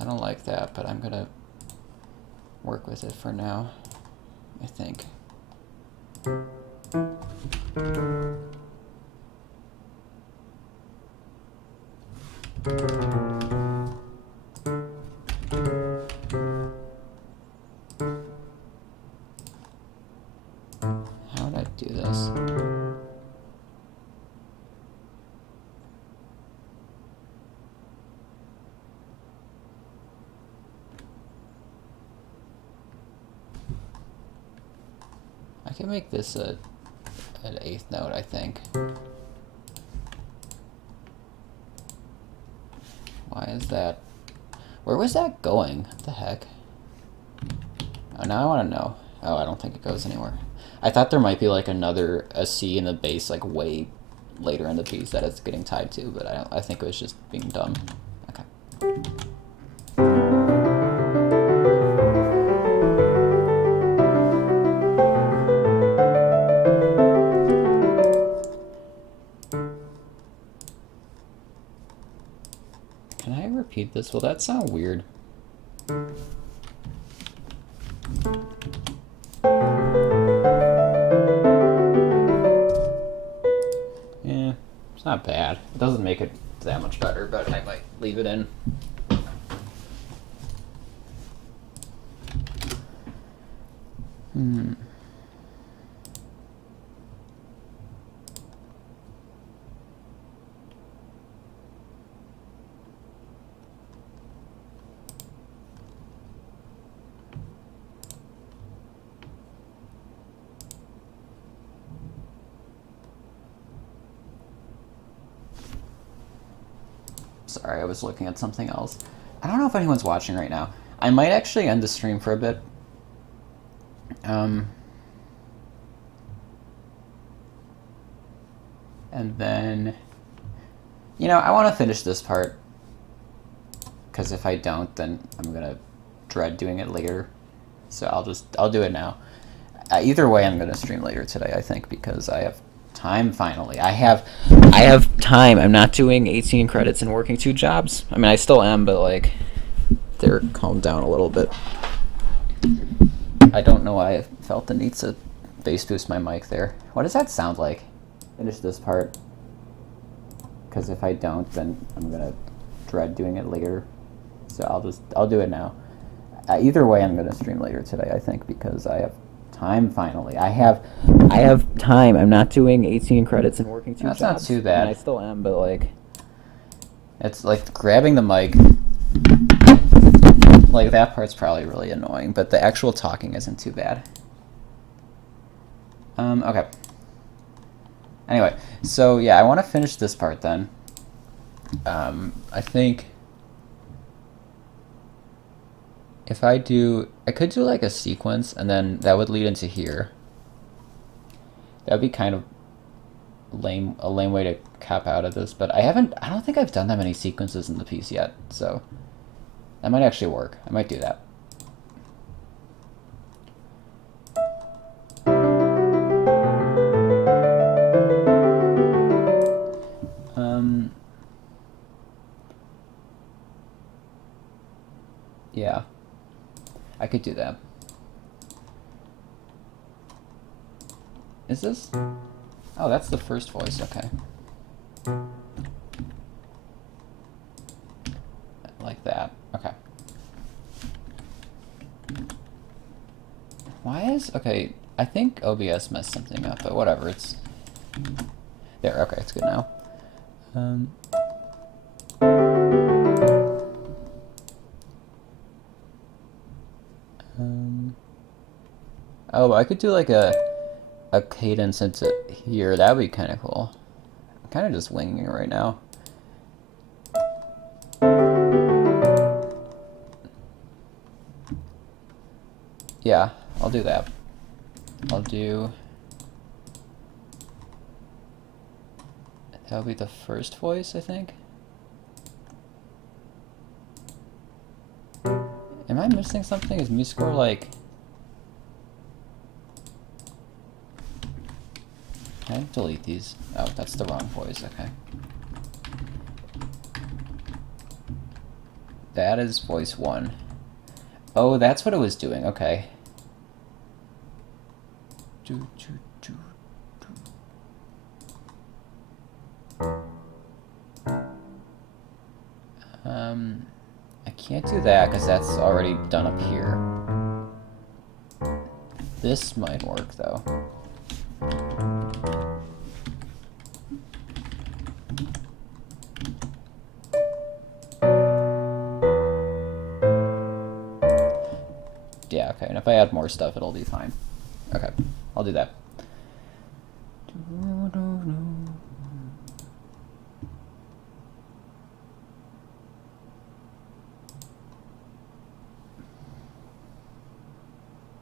I don't like that, but I'm gonna work with it for now, I think. How would I do this? I can make this an 8th note, I think. Why is that? Where was that going? What the heck? Oh, now I want to know. Oh, I don't think it goes anywhere. I thought there might be like a C in the bass, like way later in the piece that it's getting tied to, but I think it was just being dumb. Okay. Can I repeat this? Will that sound weird? Yeah, it's not bad. It doesn't make it that much better, but I might leave it in. Sorry, I was looking at something else. I don't know if anyone's watching right now. I might actually end the stream for a bit. And then, I want to finish this part, because if I don't, then I'm gonna dread doing it later. So I'll do it now. Either way, I'm gonna stream later today, I think, because I have time finally. I have time. I'm not doing 18 credits and working 2 jobs. I mean, I still am, but like they're calmed down a little bit. I don't know why I felt the need to bass boost my mic there. What does that sound like? Finish this part, because if I don't, then I'm gonna dread doing it later. So I'll do it now. Either way, I'm gonna stream later today, I think, because I have time finally. I have time. I'm not doing 18 credits and working 2 jobs. That's not too bad. I still am, but like it's like grabbing the mic. Like that part's probably really annoying, but the actual talking isn't too bad. Okay. Anyway, so yeah, I want to finish this part then. I think if I could do like a sequence, and then that would lead into here. That would be kind of a lame way to cap out of this, but I don't think I've done that many sequences in the piece yet, so that might actually work. I might do that. Yeah, I could do that. Is this? Oh, that's the first voice, okay. Like that, okay. Why is, okay, I think OBS messed something up, but whatever, it's there, okay, it's good now. Oh, I could do like a cadence into here. That would be kind of cool. I'm kind of just winging it right now. Yeah, I'll do that. That'll be the first voice, I think. Am I missing something? Is MuseScore like... Can I delete these? Oh, that's the wrong voice, okay. That is voice 1. Oh, that's what it was doing, okay. I can't do that because that's already done up here. This might work though. Yeah, okay, and if I add more stuff, it'll be fine. Okay, I'll do that.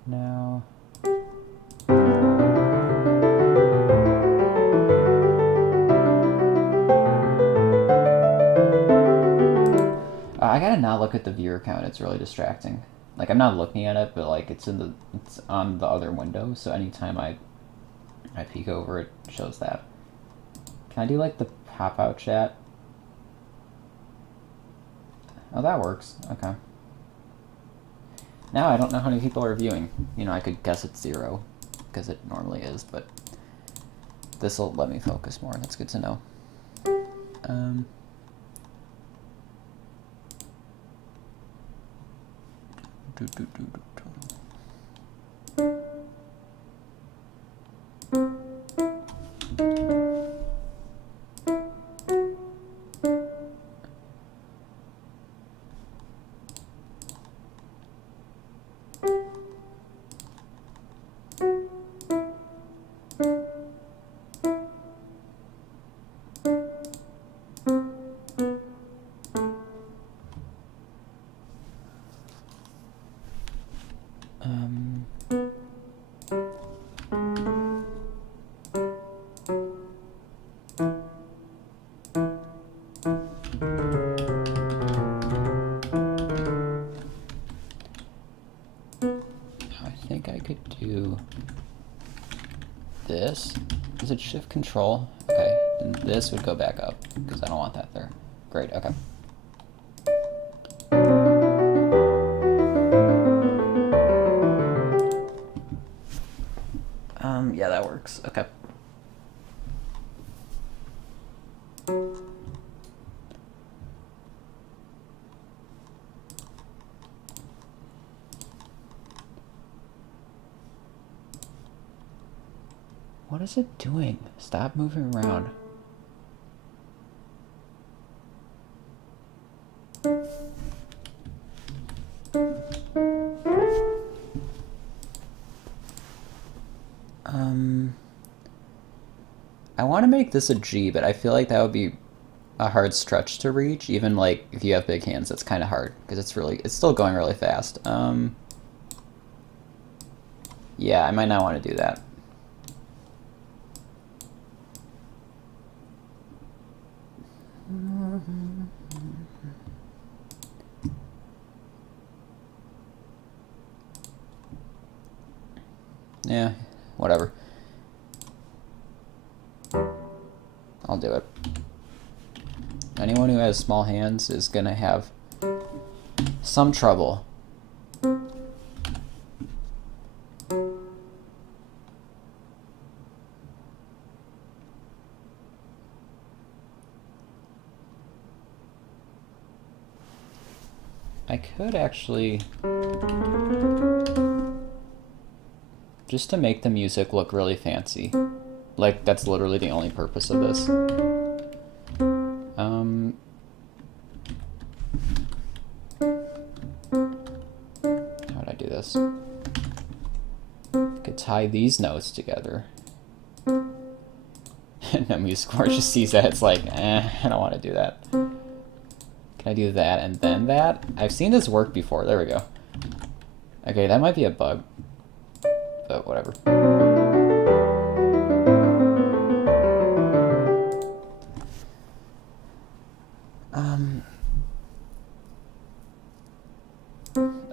Now... I gotta not look at the viewer count, it's really distracting. Like, I'm not looking at it, but like it's on the other window, so anytime I peek over, it shows that. Can I do like the pop-out chat? Oh, that works. Okay. Now I don't know how many people are viewing. You know, I could guess it's 0, because it normally is, but this'll let me focus more. That's good to know. I think I could do this. Is it shift control? Okay, then this would go back up because I don't want that there. Great, okay. Yeah, that works. Okay. What is it doing? Stop moving around. I want to make this a G, but I feel like that would be a hard stretch to reach. Even like if you have big hands, that's kind of hard because it's still going really fast. Yeah, I might not want to do that. Yeah, whatever. I'll do it. Anyone who has small hands is gonna have some trouble. I could actually, just to make the music look really fancy. Like, that's literally the only purpose of this. How would I do this? I could tie these notes together. And the music score just sees that, it's like, I don't want to do that. Can I do that and then that? I've seen this work before, there we go. Okay, that might be a bug, but whatever.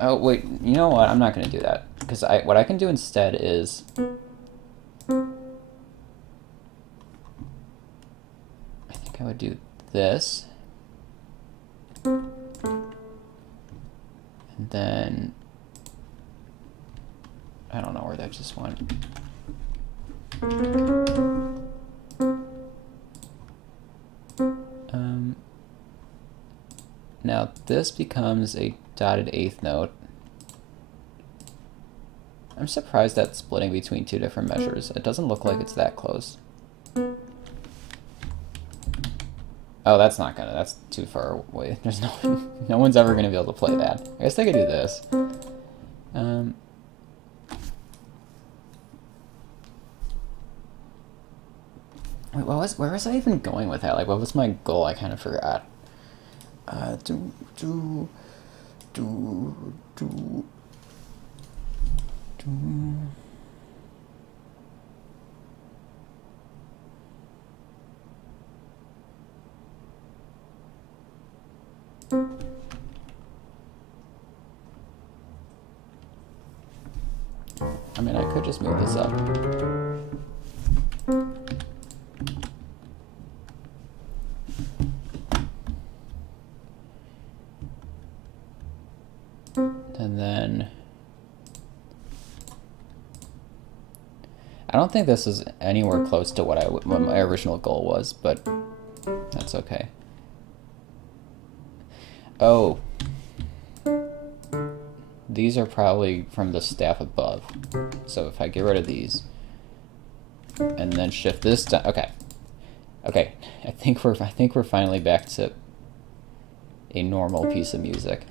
Oh wait, you know what? I'm not going to do that because what I can do instead is I think I would do this, and then I don't know where that just went. Now this becomes a dotted eighth note. I'm surprised that's splitting between two different measures. It doesn't look like it's that close. Oh, that's too far away. There's no one's ever gonna be able to play that. I guess they could do this. Wait, where was I even going with that? Like, what was my goal? I kind of forgot. I mean, I could just move this up. And then I don't think this is anywhere close to what my original goal was, but that's okay. Oh, these are probably from the staff above. So if I get rid of these and then shift this down, okay. I think we're finally back to a normal piece of music.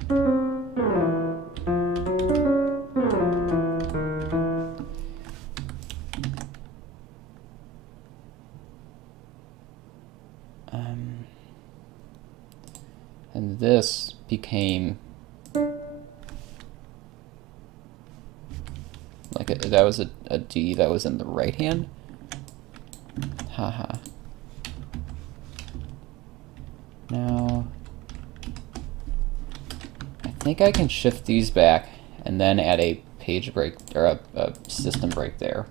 And this became like that was a D that was in the right hand. Haha. Now I think I can shift these back and then add a page break or a system break there.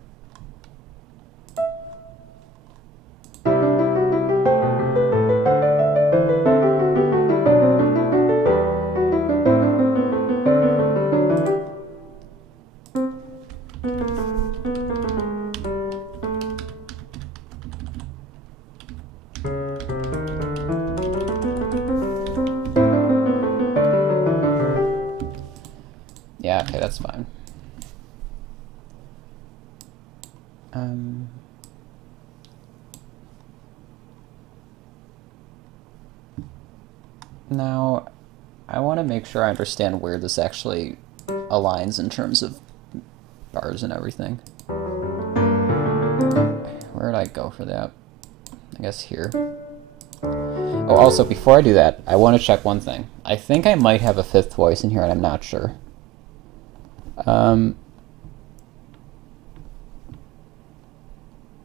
Yeah, okay, that's fine. Now, I want to make sure I understand where this actually aligns in terms of bars and everything. Where did I go for that? I guess here. Oh, also, before I do that, I want to check one thing. I think I might have a fifth voice in here, and I'm not sure.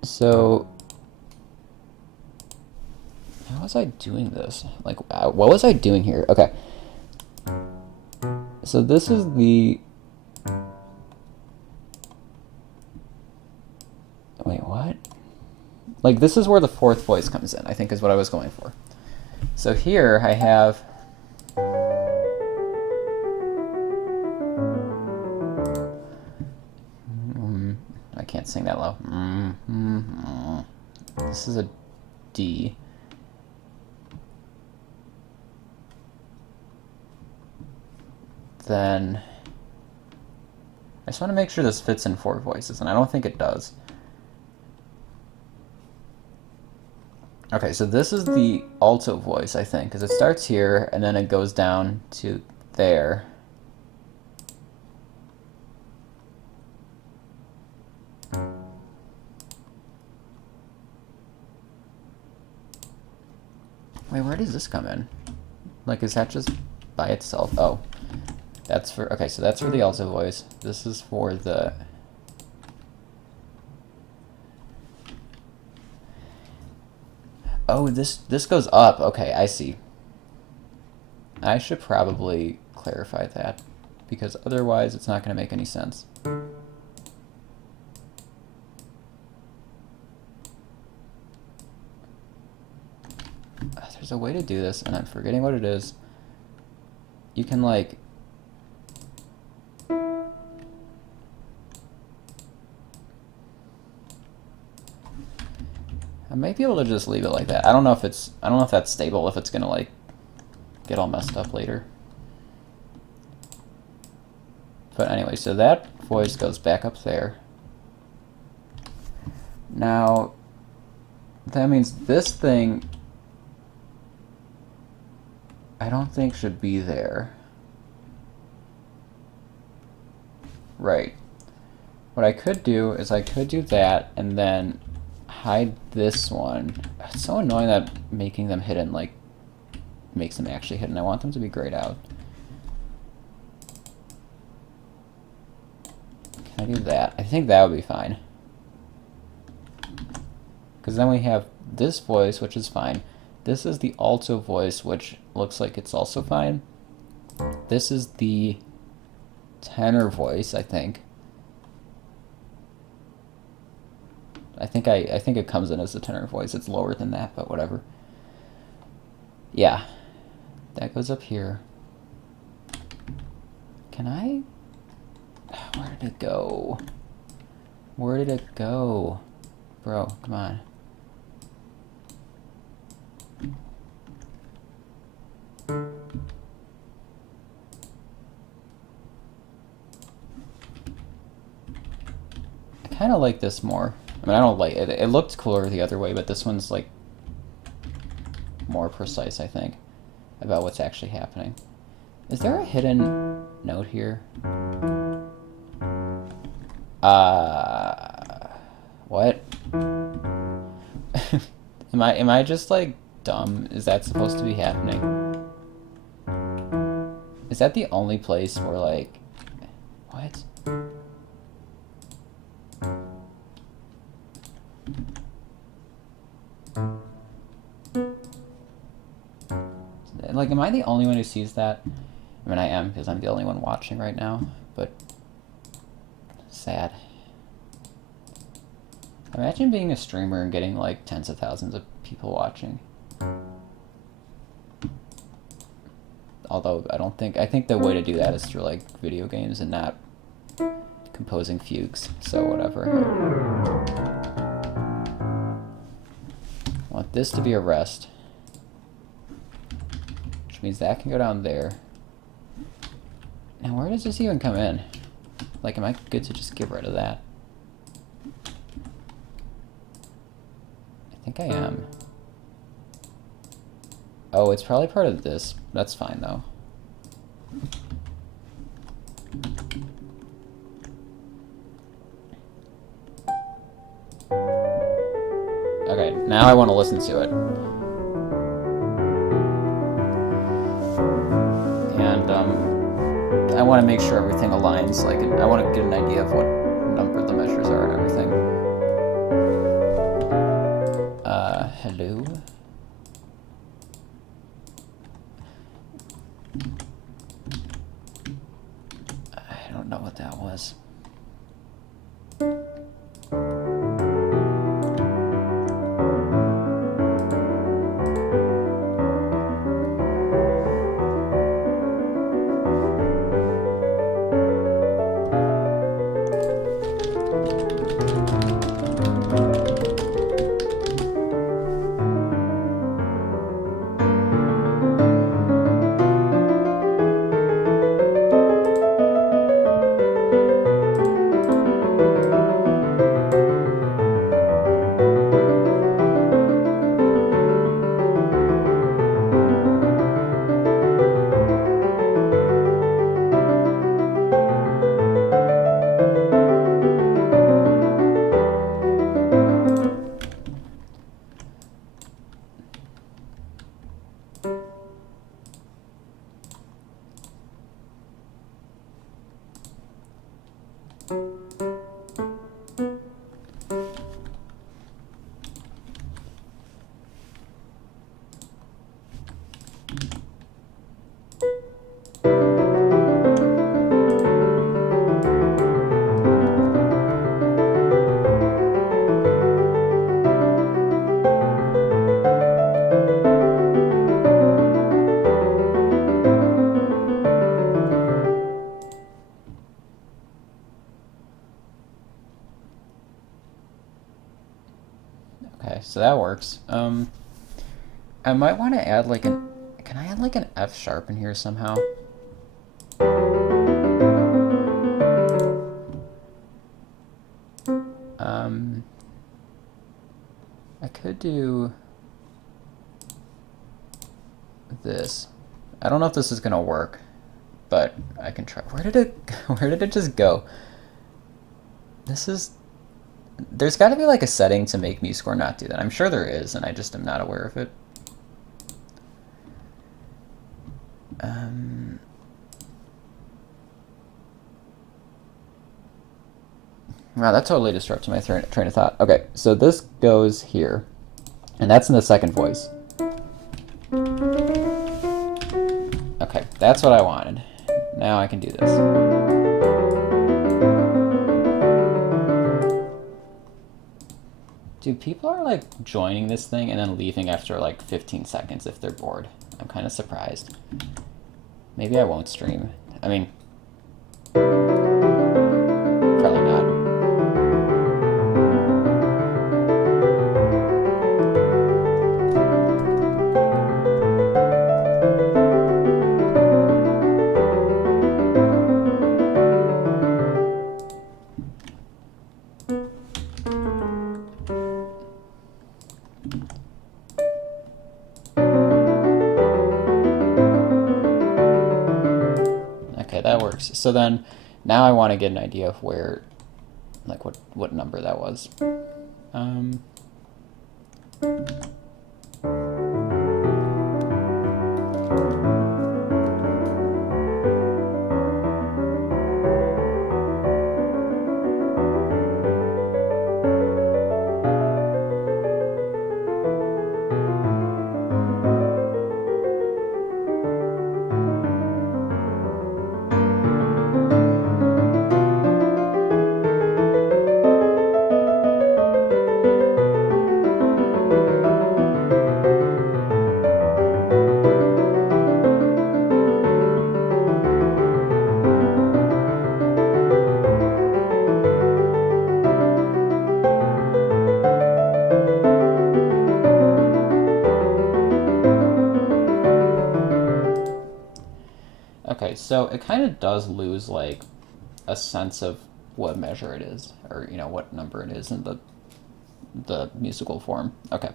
So, how was I doing this? Like, what was I doing here? Okay. So this is the... Wait, what? Like, this is where the fourth voice comes in, I think is what I was going for. So here I have... I can't sing that low. This is a D. Then I just want to make sure this fits in four voices, and I don't think it does. Okay, so this is the alto voice, I think, because it starts here, and then it goes down to there. Wait, where does this come in? Like, is that just by itself? Oh, that's for, okay, so that's for the alto voice. This is for the... Oh, this goes up. Okay, I see. I should probably clarify that, because otherwise it's not going to make any sense. There's a way to do this, and I'm forgetting what it is. You can, like... I might be able to just leave it like that. I don't know if it's... I don't know if that's stable, if it's gonna, like, get all messed up later. But anyway, so that voice goes back up there. Now, that means this thing... I don't think should be there. Right. What I could do is I could do that and then hide this one. It's so annoying that making them hidden, like, makes them actually hidden. I want them to be grayed out. Can I do that? I think that would be fine. Because then we have this voice, which is fine. This is the alto voice, which looks like it's also fine. This is the tenor voice, I think. I think it comes in as the tenor voice. It's lower than that, but whatever. Yeah. That goes up here. Can I... Where did it go? Where did it go? Bro, come on. I kind of like this more. I mean, I don't like it. It looked cooler the other way, but this one's like more precise, I think, about what's actually happening. Is there a hidden note here? What? Am I just like dumb? Is that supposed to be happening? Is that the only place where, like, what? Like, am I the only one who sees that? I mean, I am, because I'm the only one watching right now, but sad. Imagine being a streamer and getting, like, tens of thousands of people watching. Although, I think the way to do that is through, like, video games and not composing fugues, so whatever. I want this to be a rest, which means that can go down there. And where does this even come in? Like, am I good to just get rid of that? I think I am. Oh, it's probably part of this. That's fine, though. Okay, now I want to listen to it. And, I want to make sure everything aligns. Like, I want to get an idea of what number the measures are and everything. Hello? I don't know what that was. Okay, so that works. I might want to add like an... Can I add like an F sharp in here somehow? I could do this. I don't know if this is gonna work, but I can try. Where did it just go? This is... There's got to be like a setting to make MuseScore not do that. I'm sure there is, and I just am not aware of it. Wow, that totally disrupts my train of thought. Okay, so this goes here, and that's in the second voice. Okay, that's what I wanted. Now I can do this. Dude, people are like joining this thing and then leaving after like 15 seconds if they're bored. I'm kind of surprised. Maybe I won't stream. I mean, probably not. So then, now I want to get an idea of where, like what number that was. so it kind of does lose like a sense of what measure it is, or you know what number it is in the musical form. Okay,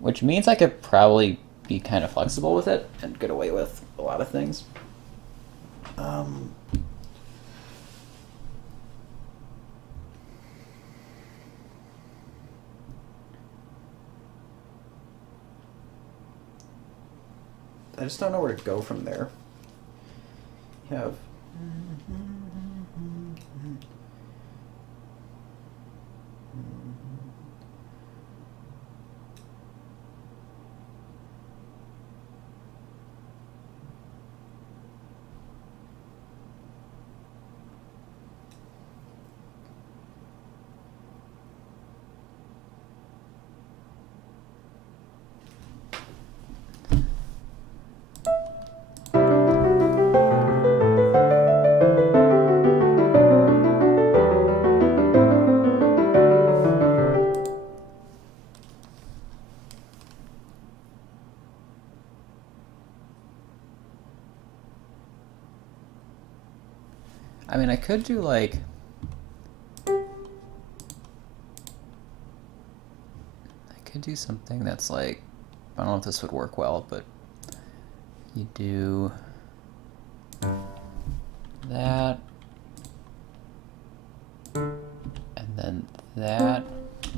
which means I could probably be kind of flexible with it and get away with a lot of things. I just don't know where to go from there. You have I mean, I could do like, I could do something that's like, I don't know if this would work well, but you do that, and then that.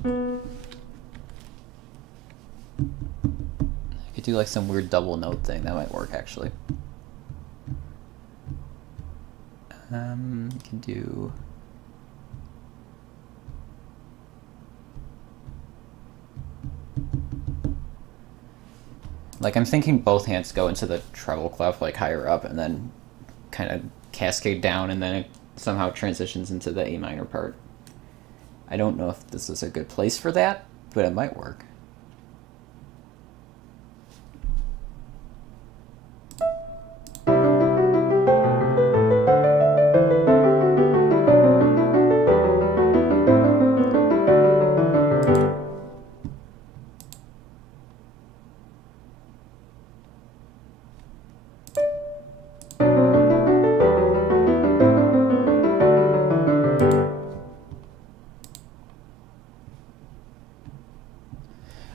I could do like some weird double note thing. That might work actually. You can do like, I'm thinking both hands go into the treble clef like higher up and then kind of cascade down, and then it somehow transitions into the A minor part. I don't know if this is a good place for that, but it might work.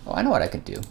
Oh, I know what I could do.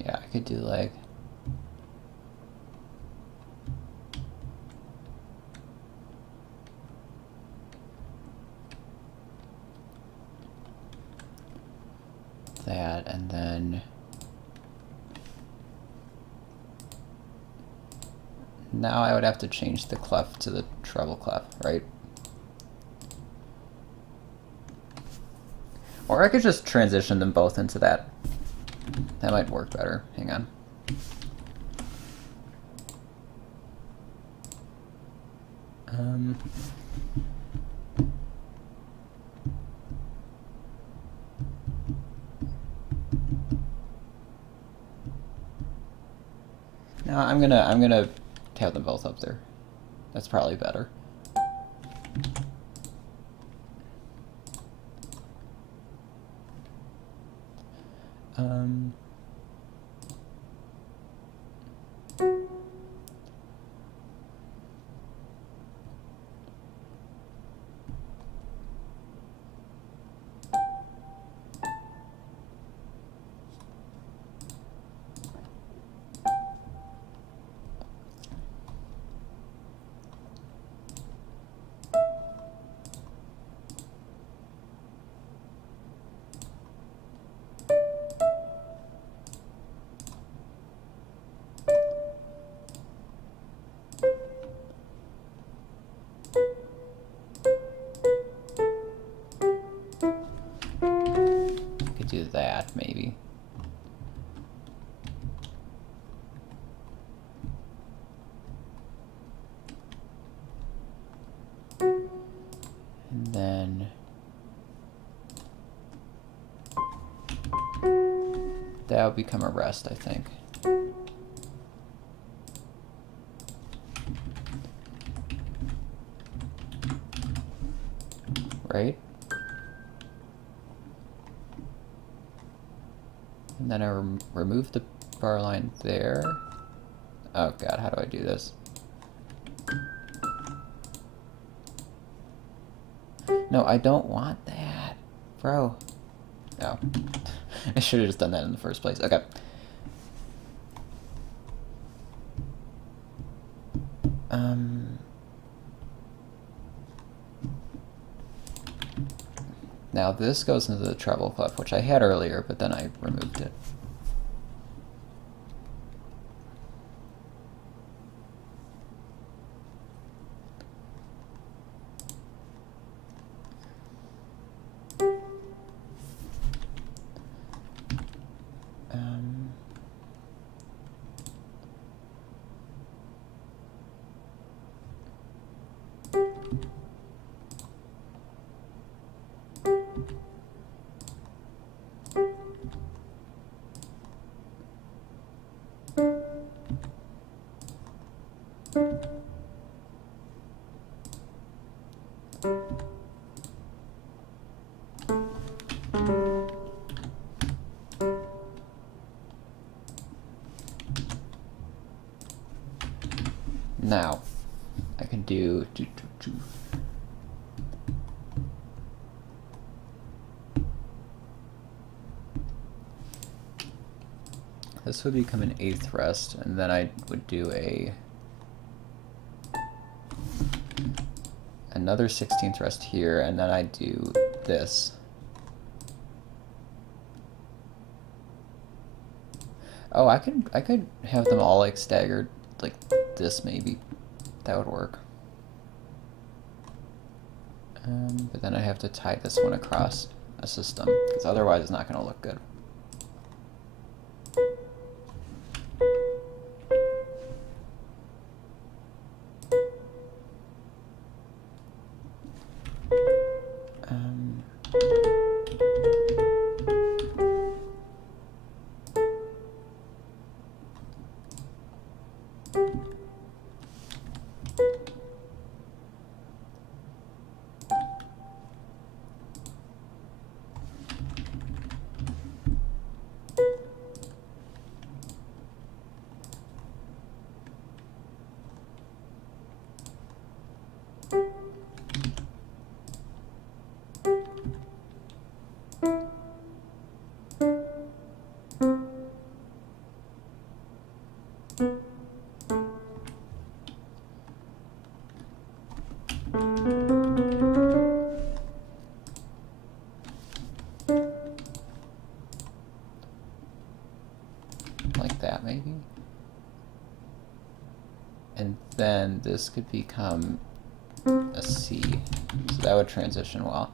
Yeah, I could do like, that, and then now I would have to change the clef to the treble clef, right? Or I could just transition them both into that. That might work better. Hang on. No, I'm gonna have them both up there. That's probably better. that, maybe. And then that'll become a rest, I think. Right? And then I remove the bar line there. Oh god, how do I do this? No, I don't want that. Bro. Oh. I should have just done that in the first place. Okay. Now this goes into the treble clef, which I had earlier, but then I removed it. Now, I can do. This would become an 8th rest, and then I would do another 16th rest here, and then I do this. Oh, I could have them all like staggered like this, maybe. That would work. But then I have to tie this one across a system, because otherwise it's not going to look good. Like that, maybe. And then this could become a C, so that would transition well.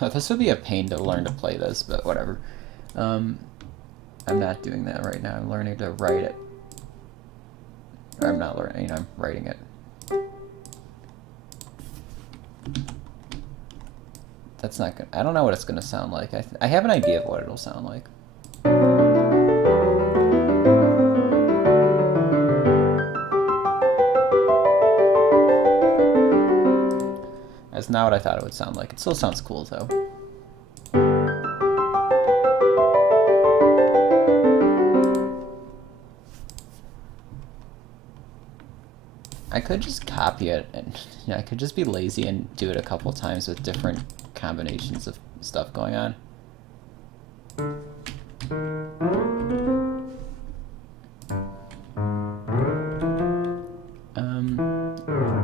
This would be a pain to learn to play this, but whatever. I'm not doing that right now. I'm learning to write it. Or I'm not learning, I'm writing it. That's not good. I don't know what it's going to sound like. I have an idea of what it'll sound like. That's not what I thought it would sound like. It still sounds cool, though. I could just copy it, and I could just be lazy and do it a couple times with different combinations of stuff going on.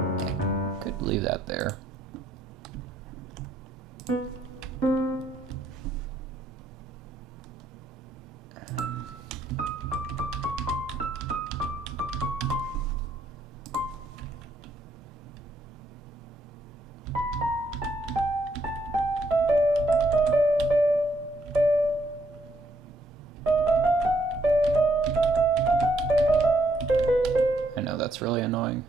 I could leave that there. that's really annoying.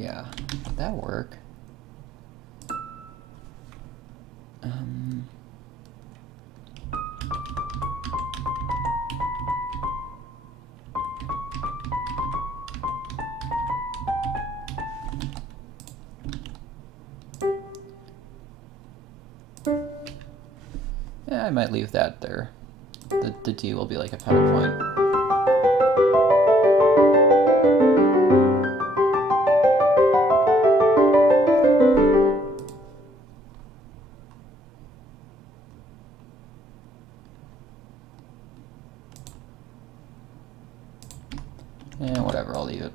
Yeah, would that work? Yeah, I might leave that there. The D will be like a pedal point. Yeah, whatever, I'll leave it.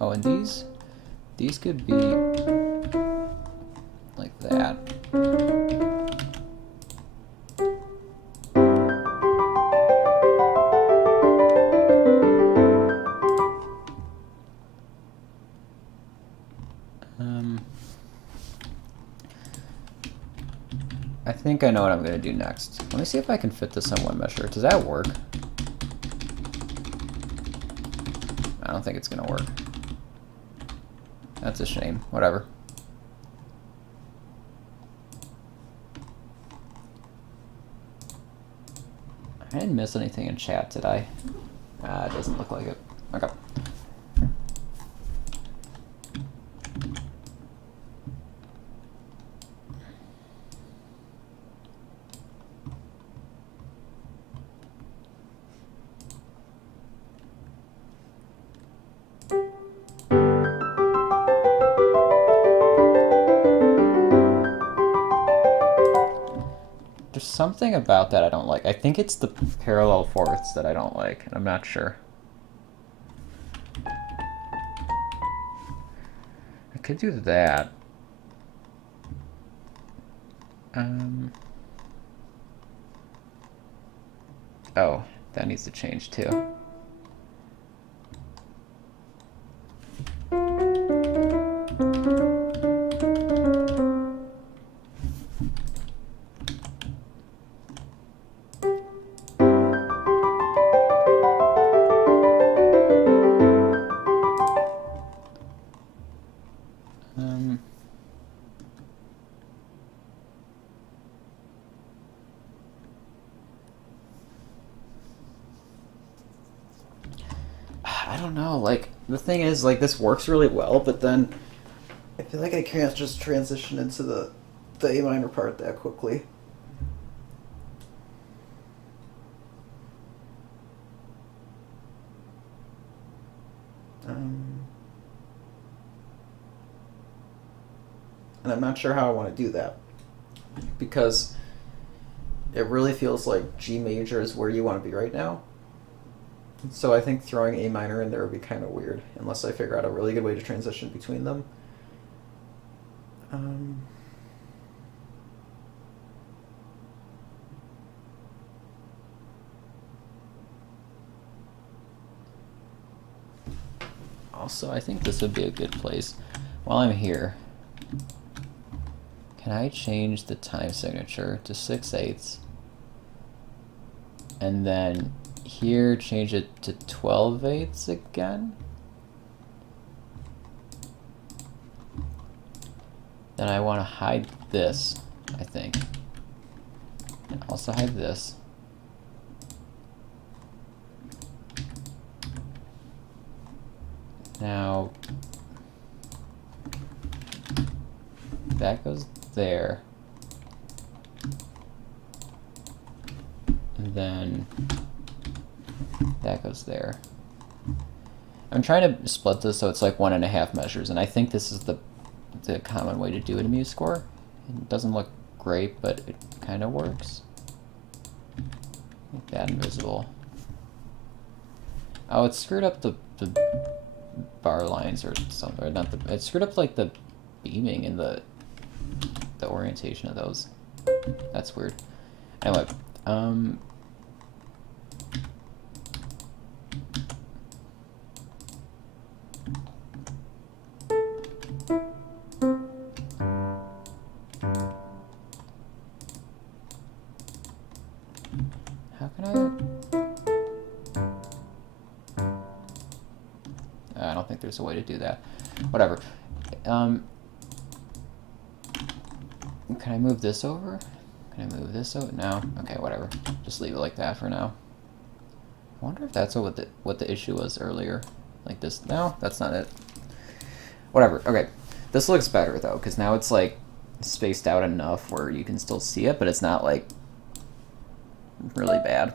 Oh, and these could be like that. I think I know what I'm going to do next. Let me see if I can fit this on one measure. Does that work? I don't think it's going to work. That's a shame. Whatever. I didn't miss anything in chat, did I? It doesn't look like it. Okay. There's something about that I don't like. I think it's the parallel fourths that I don't like, and I'm not sure. I could do that. Oh, that needs to change too. I don't know, like, the thing is, like, this works really well, but then I feel like I can't just transition into the A minor part that quickly. And I'm not sure how I want to do that, because it really feels like G major is where you want to be right now. So I think throwing A minor in there would be kind of weird, unless I figure out a really good way to transition between them. Also, I think this would be a good place. While I'm here, can I change the time signature to 6/8? And then here change it to 12/8 again? Then I want to hide this, I think. And also hide this. Now, that goes there. And then that goes there. I'm trying to split this so it's like 1.5 measures, and I think this is the common way to do it in MuseScore. It doesn't look great, but it kind of works. Make that invisible. Oh, it screwed up the bar lines or something. Or not the. It screwed up like the beaming and the orientation of those. That's weird. Anyway, how can I don't think there's a way to do that. Whatever. Can I move this over? Can I move this over? No? Okay, whatever. Just leave it like that for now. I wonder if that's what the issue was earlier. Like this. No, that's not it. Whatever. Okay. This looks better though, because now it's like spaced out enough where you can still see it, but it's not like really bad.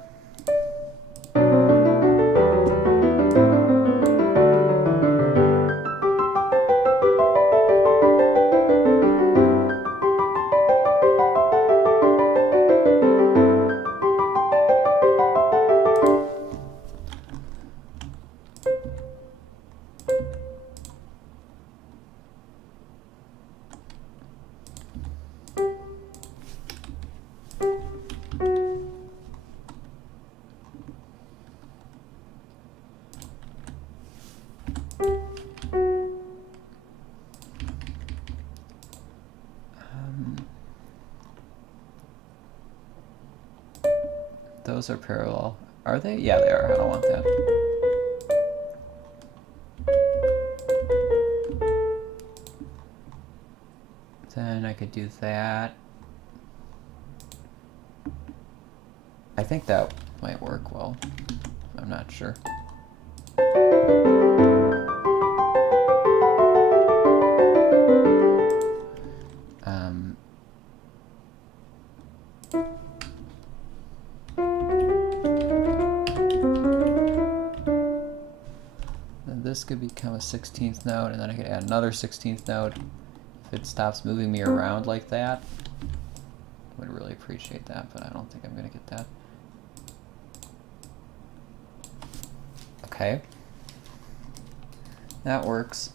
Those are parallel. Are they? Yeah, they are. I don't want that. Then I could do that. I think that might work well. I'm not sure. This could become a 16th note, and then I could add another 16th note. If it stops moving me around like that, I would really appreciate that, but I don't think I'm going to get that. Okay. That works.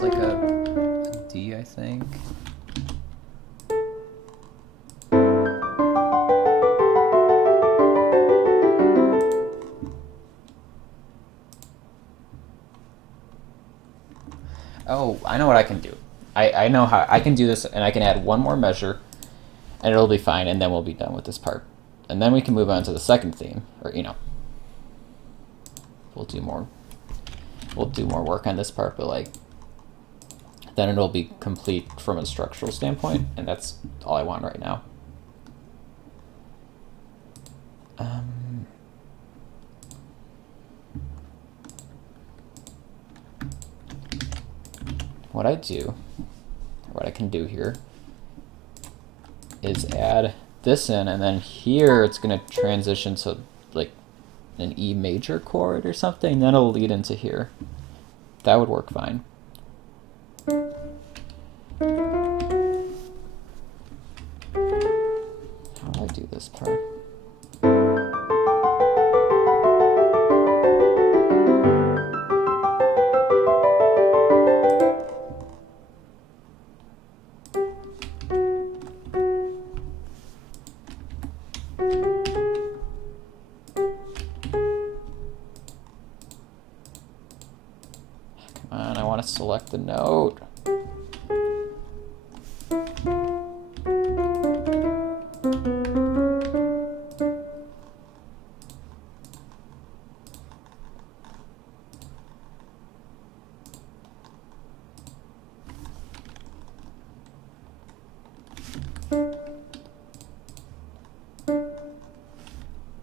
Like a D, I think. Oh, I know what I can do. I know how I can do this, and I can add one more measure, and it'll be fine, and then we'll be done with this part. And then we can move on to the second theme, or, you know, we'll do more work on this part, but like, then it'll be complete from a structural standpoint, and that's all I want right now. What I can do here is add this in, and then here it's going to transition to like an E major chord or something, then it'll lead into here. That would work fine. How do I do this part? want to select the note.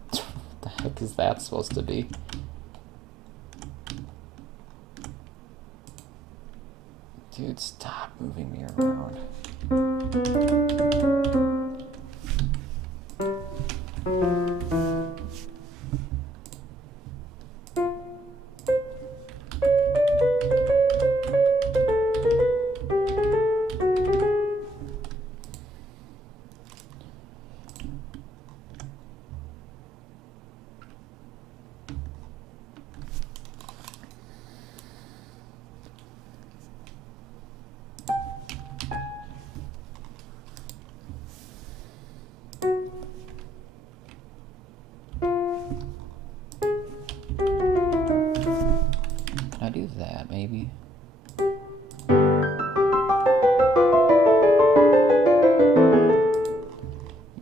What the heck is that supposed to be? Dude, stop moving me around. Do that maybe.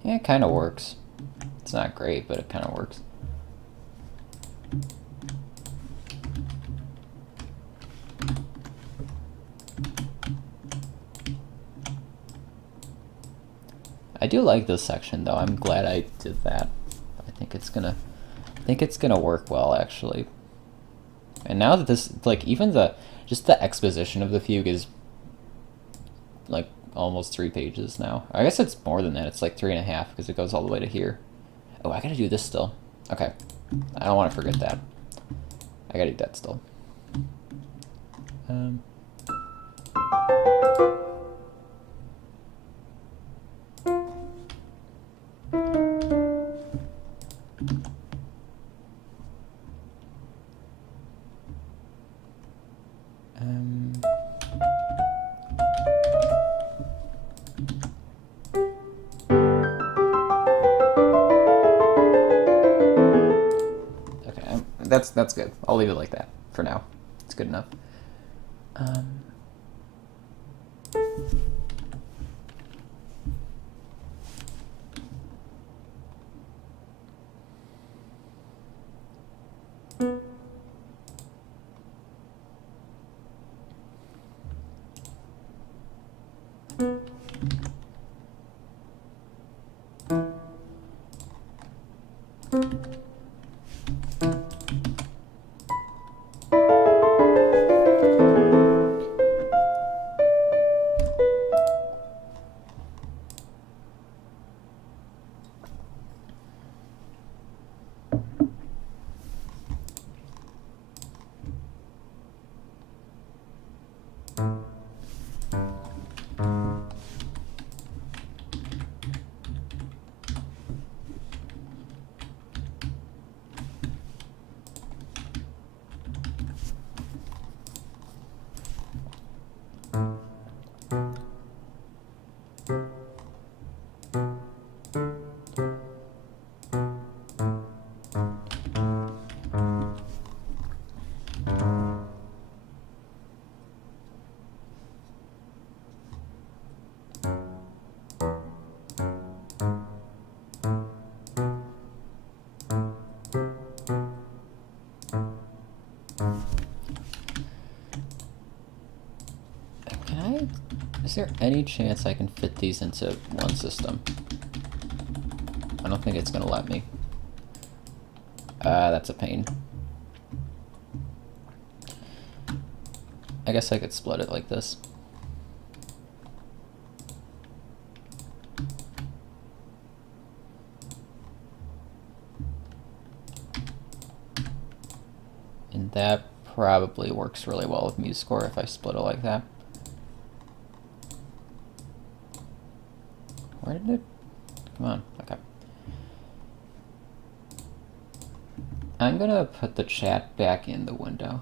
Yeah, it kind of works. It's not great, but it kind of works. I do like this section though. I'm glad I did that. I think it's gonna work well actually. And now that this, like, even just the exposition of the fugue is like almost 3 pages now. I guess it's more than that. It's like 3.5 because it goes all the way to here. Oh, I gotta do this still. Okay. I don't want to forget that. I gotta do that still. That's good. I'll leave it like that for now. It's good enough. Is there any chance I can fit these into one system? I don't think it's gonna let me. That's a pain. I guess I could split it like this. And that probably works really well with MuseScore if I split it like that. Where did it? Come on, okay. I'm gonna put the chat back in the window.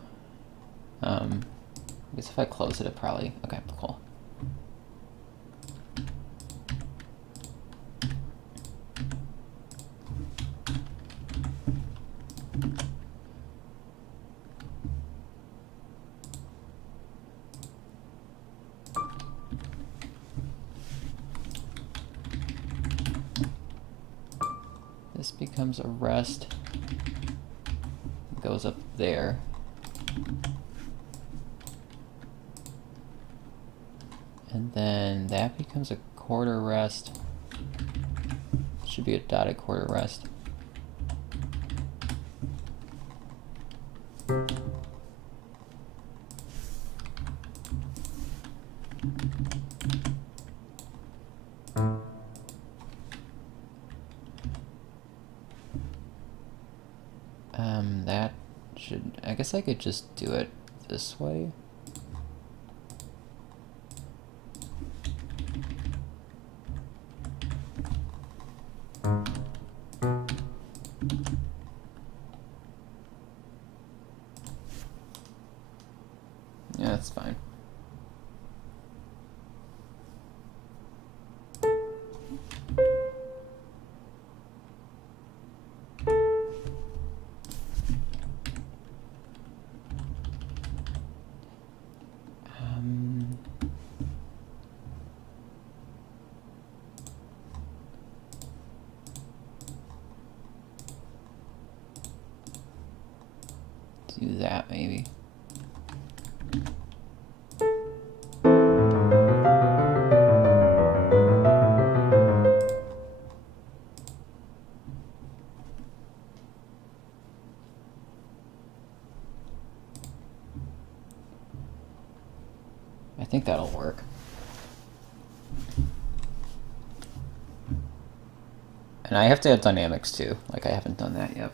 I guess if I close it, it probably, okay, cool. becomes a rest. Goes up there. And then that becomes a quarter rest. Should be a dotted quarter rest. That should, I guess I could just do it this way. Yeah, that's fine. Do that maybe. I think that'll work. And I have to add dynamics too, like I haven't done that yet.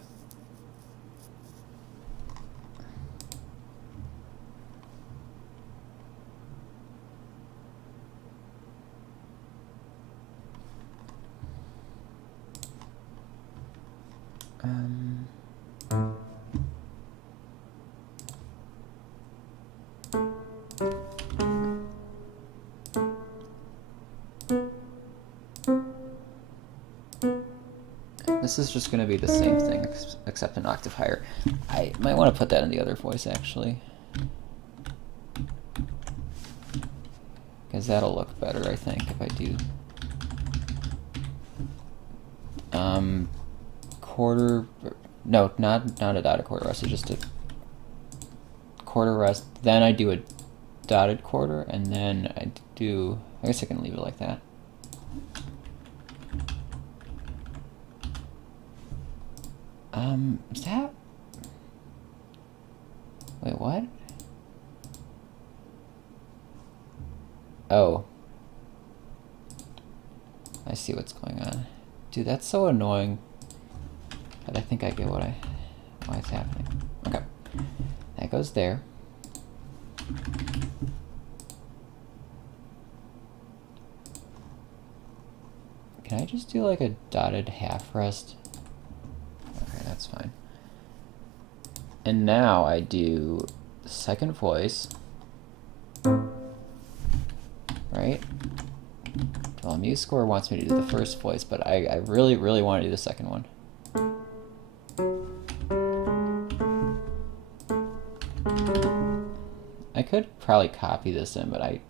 This is just going to be the same thing, except an octave higher. I might want to put that in the other voice, actually. Because that'll look better, I think, if I do. Quarter... No, not a dotted quarter rest, it's just a quarter rest. Then I do a dotted quarter, and then I do... I guess I can leave it like that. Is that... Wait, what? Oh. I see what's going on. Dude, that's so annoying. But I think I get why it's happening. Okay. That goes there. Can I just do like a dotted half rest? Okay, that's fine. And now I do the second voice. Right? Well, MuseScore wants me to do the first voice, but I really, really want to do the second one. I could probably copy this in, but I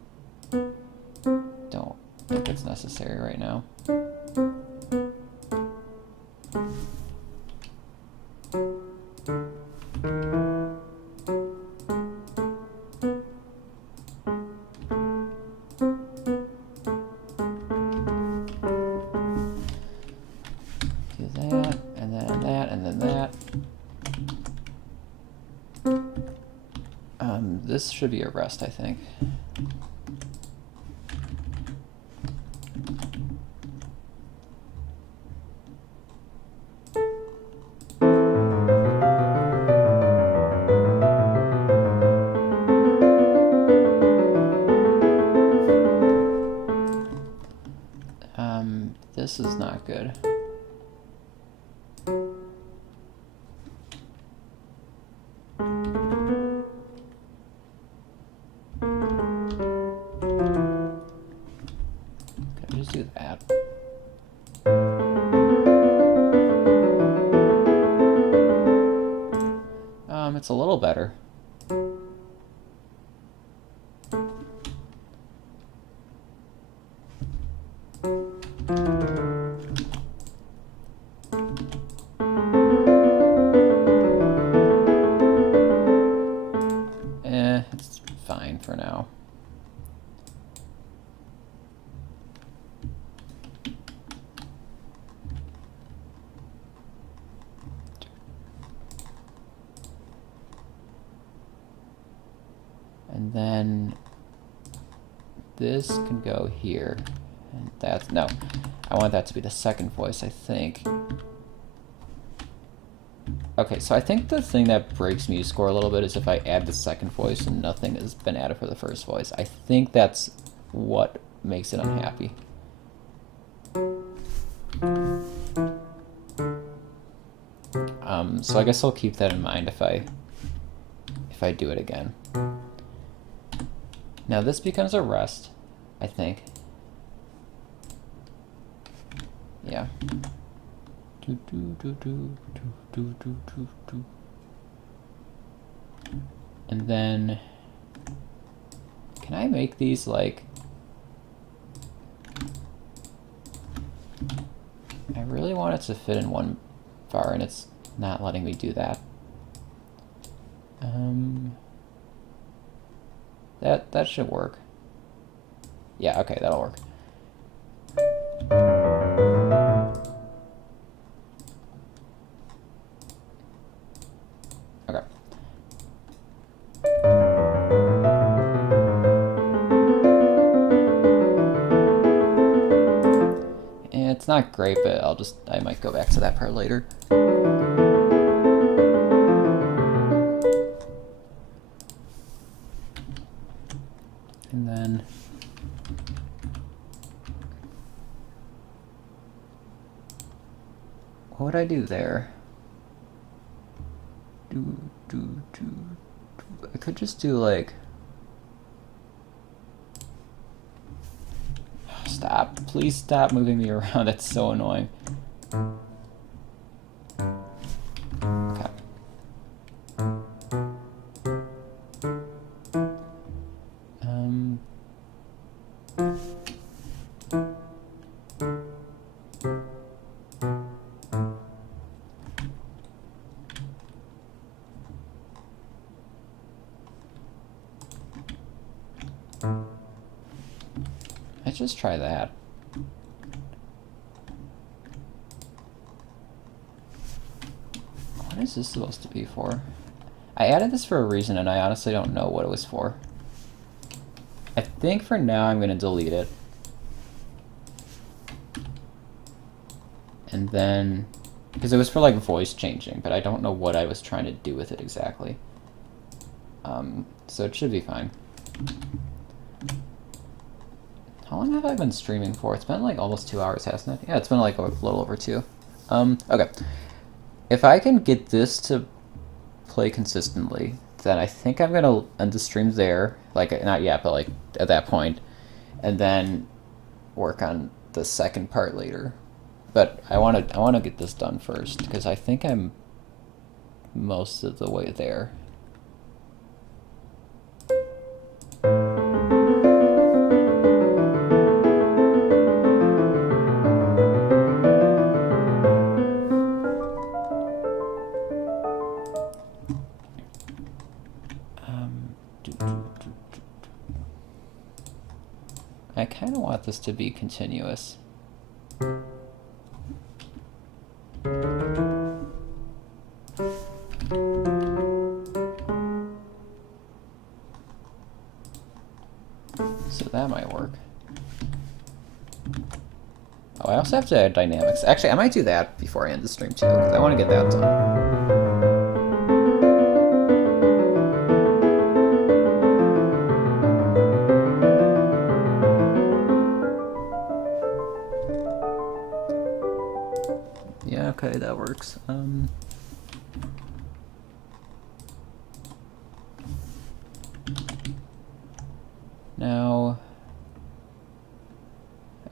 don't think it's necessary right now. This should be a rest, I think. This is not good. It's a little better. And then this can go here. And that's, no, I want that to be the second voice, I think. Okay, so I think the thing that breaks MuseScore a little bit is if I add the second voice and nothing has been added for the first voice. I think that's what makes it unhappy. So I guess I'll keep that in mind if I do it again. Now this becomes a rest, I think. Yeah. And then, can I make these like, I really want it to fit in one bar and it's not letting me do that. That should work. Yeah, okay, that'll work. Okay. And it's not great, but I might go back to that part later. And then what would I do there? I could just do like, stop, please stop moving me around, that's so annoying. Okay. Let's just try that. What is this supposed to be for? I added this for a reason and I honestly don't know what it was for. I think for now I'm going to delete it. And then, because it was for like voice changing, but I don't know what I was trying to do with it exactly. So it should be fine. How long have I been streaming for? It's been like almost 2 hours, hasn't it? Yeah, it's been like a little over 2. Okay. If I can get this to play consistently, then I think I'm gonna end the stream there. Like, not yet, but like at that point, and then work on the second part later. But I wanna get this done first because I think I'm most of the way there. I kind of want this to be continuous. So that might work. Oh, I also have to add dynamics. Actually, I might do that before I end the stream too, because I want to get that done. Yeah, okay, that works. Now,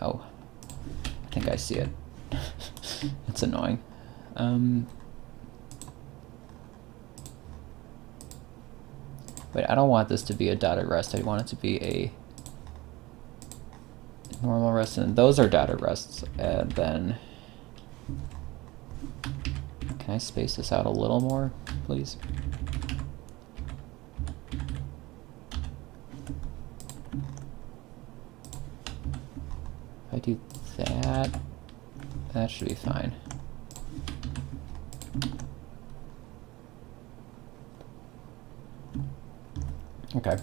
oh, I think I see it. It's annoying. Wait, I don't want this to be a dotted rest. I want it to be a normal rest, and those are dotted rests. And then, can I space this out a little more, please? If I do that, that should be fine. Okay.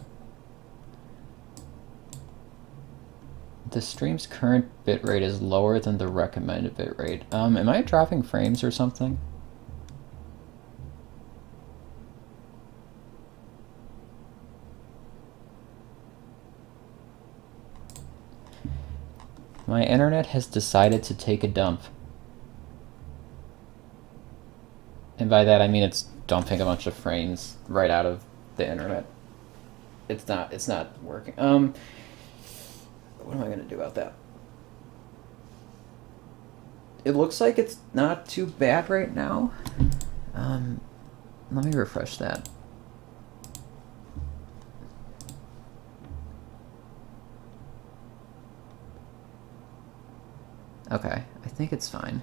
The stream's current bitrate is lower than the recommended bitrate. Am I dropping frames or something? My internet has decided to take a dump. And by that I mean it's dumping a bunch of frames right out of the internet. It's not working. What am I gonna do about that? It looks like it's not too bad right now. Let me refresh that. Okay, I think it's fine.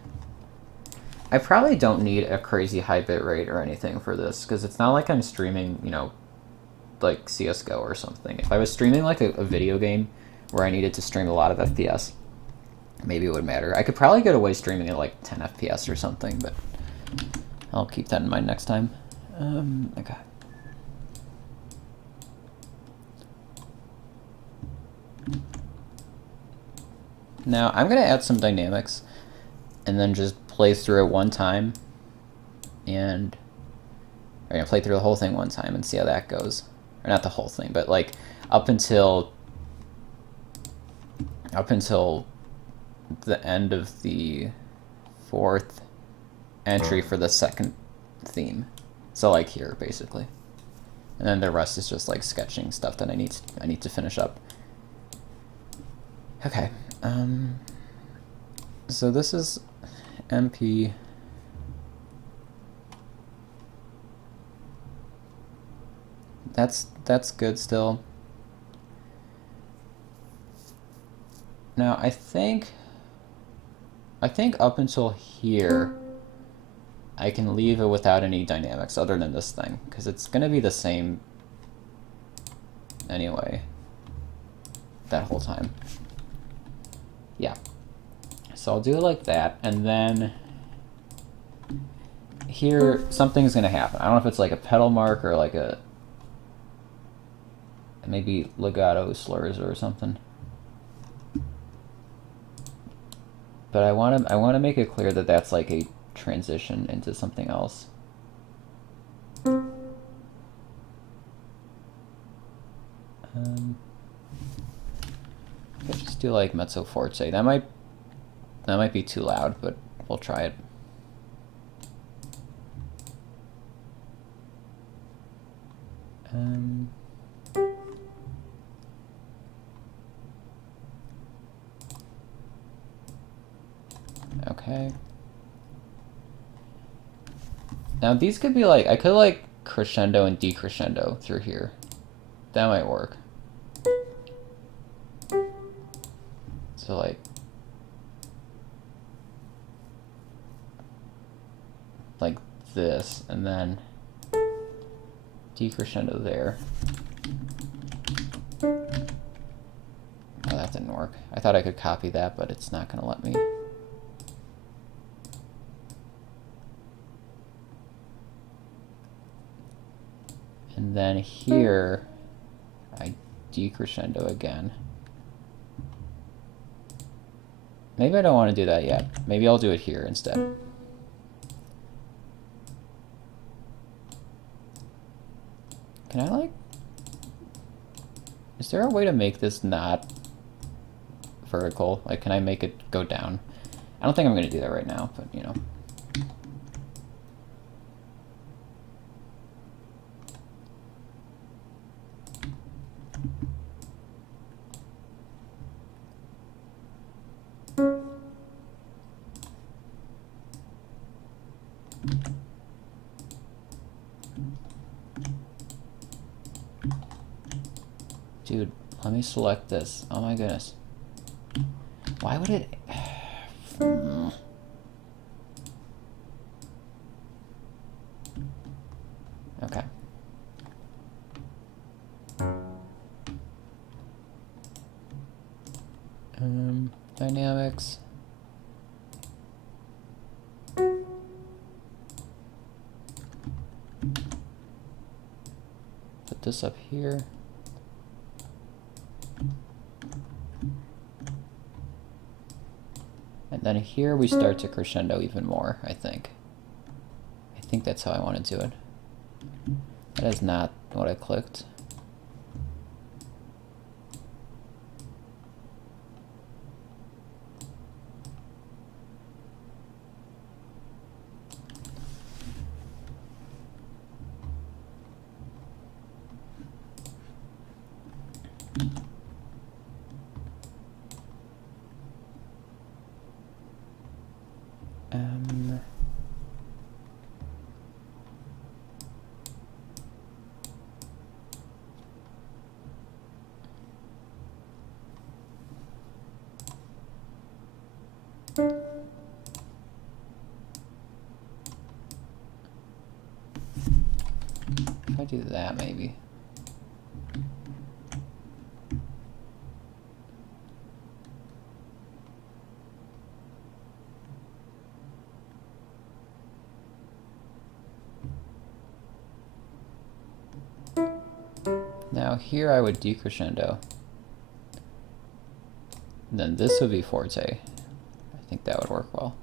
I probably don't need a crazy high bit rate or anything for this, because it's not like I'm streaming, you know, like CSGO or something. If I was streaming like a video game where I needed to stream a lot of FPS, maybe it would matter. I could probably get away streaming at like 10 FPS or something, but I'll keep that in mind next time. Okay. Now I'm gonna add some dynamics and then just play through it one time, and I'm gonna play through the whole thing one time and see how that goes. Or not the whole thing, but like up until the end of the 4th entry for the 2nd theme. So like here basically. And then the rest is just like sketching stuff that I need to finish up. Okay. So this is MP. That's good still. Now I think up until here I can leave it without any dynamics other than this thing, because it's gonna be the same anyway that whole time. Yeah. So I'll do it like that, and then here something's gonna happen. I don't know if it's like a pedal mark or like a maybe legato slurs or something. But I want to make it clear that that's like a transition into something else. Let's just do like mezzo forte. That might be too loud, but we'll try it. Okay. Now these could be like, I could like crescendo and decrescendo through here. That might work. So like this, and then decrescendo there. Oh, that didn't work. I thought I could copy that, but it's not gonna let me. And then here, I decrescendo again. Maybe I don't want to do that yet. Maybe I'll do it here instead. Can I like... Is there a way to make this not vertical? Like, can I make it go down? I don't think I'm going to do that right now, but you know. Dude, let me select this. Oh my goodness. Why would it... Okay. Dynamics. Put this up here. And then here we start to crescendo even more, I think. I think that's how I want to do it. That is not what I clicked. If I do that, maybe. Now here I would decrescendo. Then this would be forte. I think that would work well.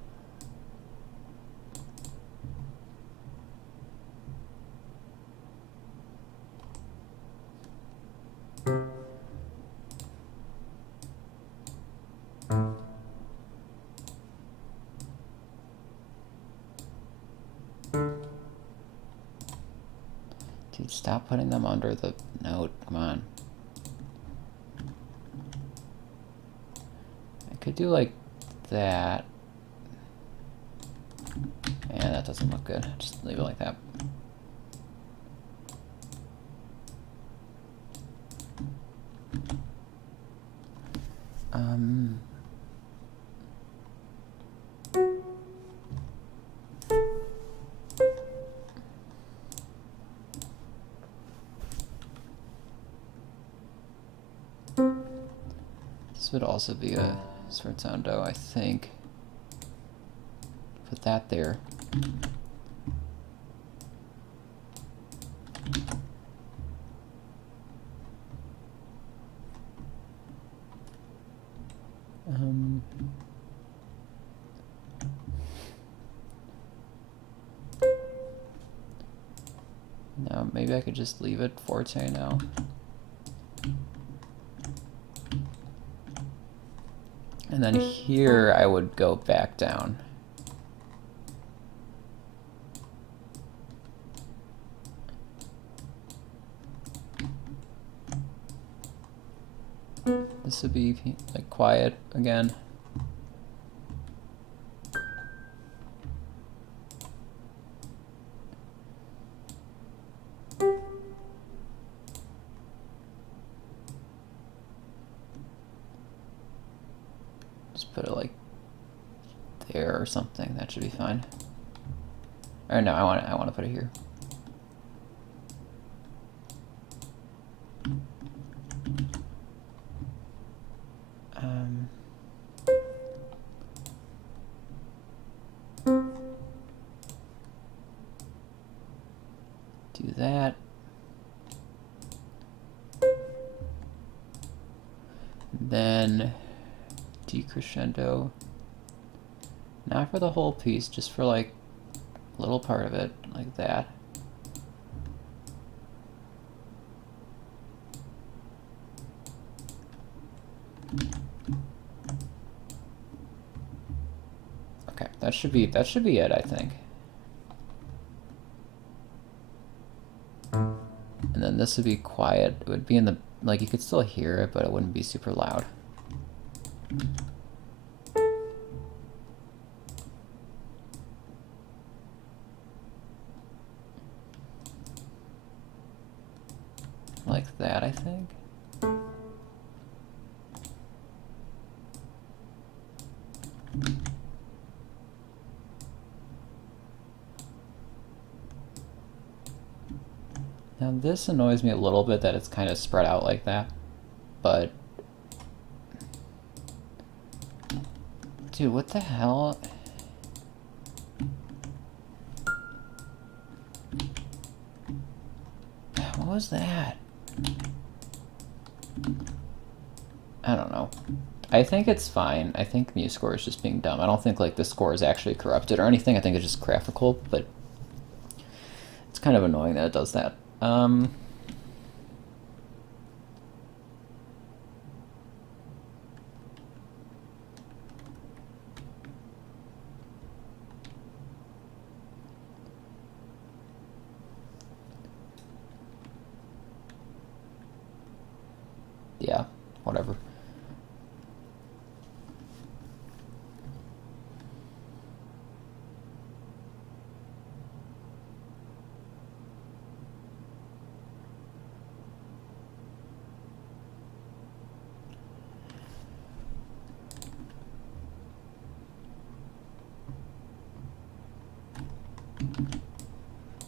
Dude, stop putting them under the note. Come on. I could do like that. Yeah, that doesn't look good. Just leave it like that. This would also be a sforzando, I think. Put that there. Now maybe I could just leave it forte now. And then here I would go back down. This would be like quiet again. Just put it like there or something. That should be fine. Or no, I want to put it here. Do that. Then decrescendo. Not for the whole piece, just for like a little part of it, like that. Okay, that should be it, I think. And then this would be quiet. It would be in the, like, you could still hear it, but it wouldn't be super loud. Like that, I think. Now this annoys me a little bit that it's kind of spread out like that, but dude, what the hell? What was that? I don't know. I think it's fine. I think MuseScore is just being dumb. I don't think like the score is actually corrupted or anything. I think it's just graphical, but it's kind of annoying that it does that. Yeah, whatever.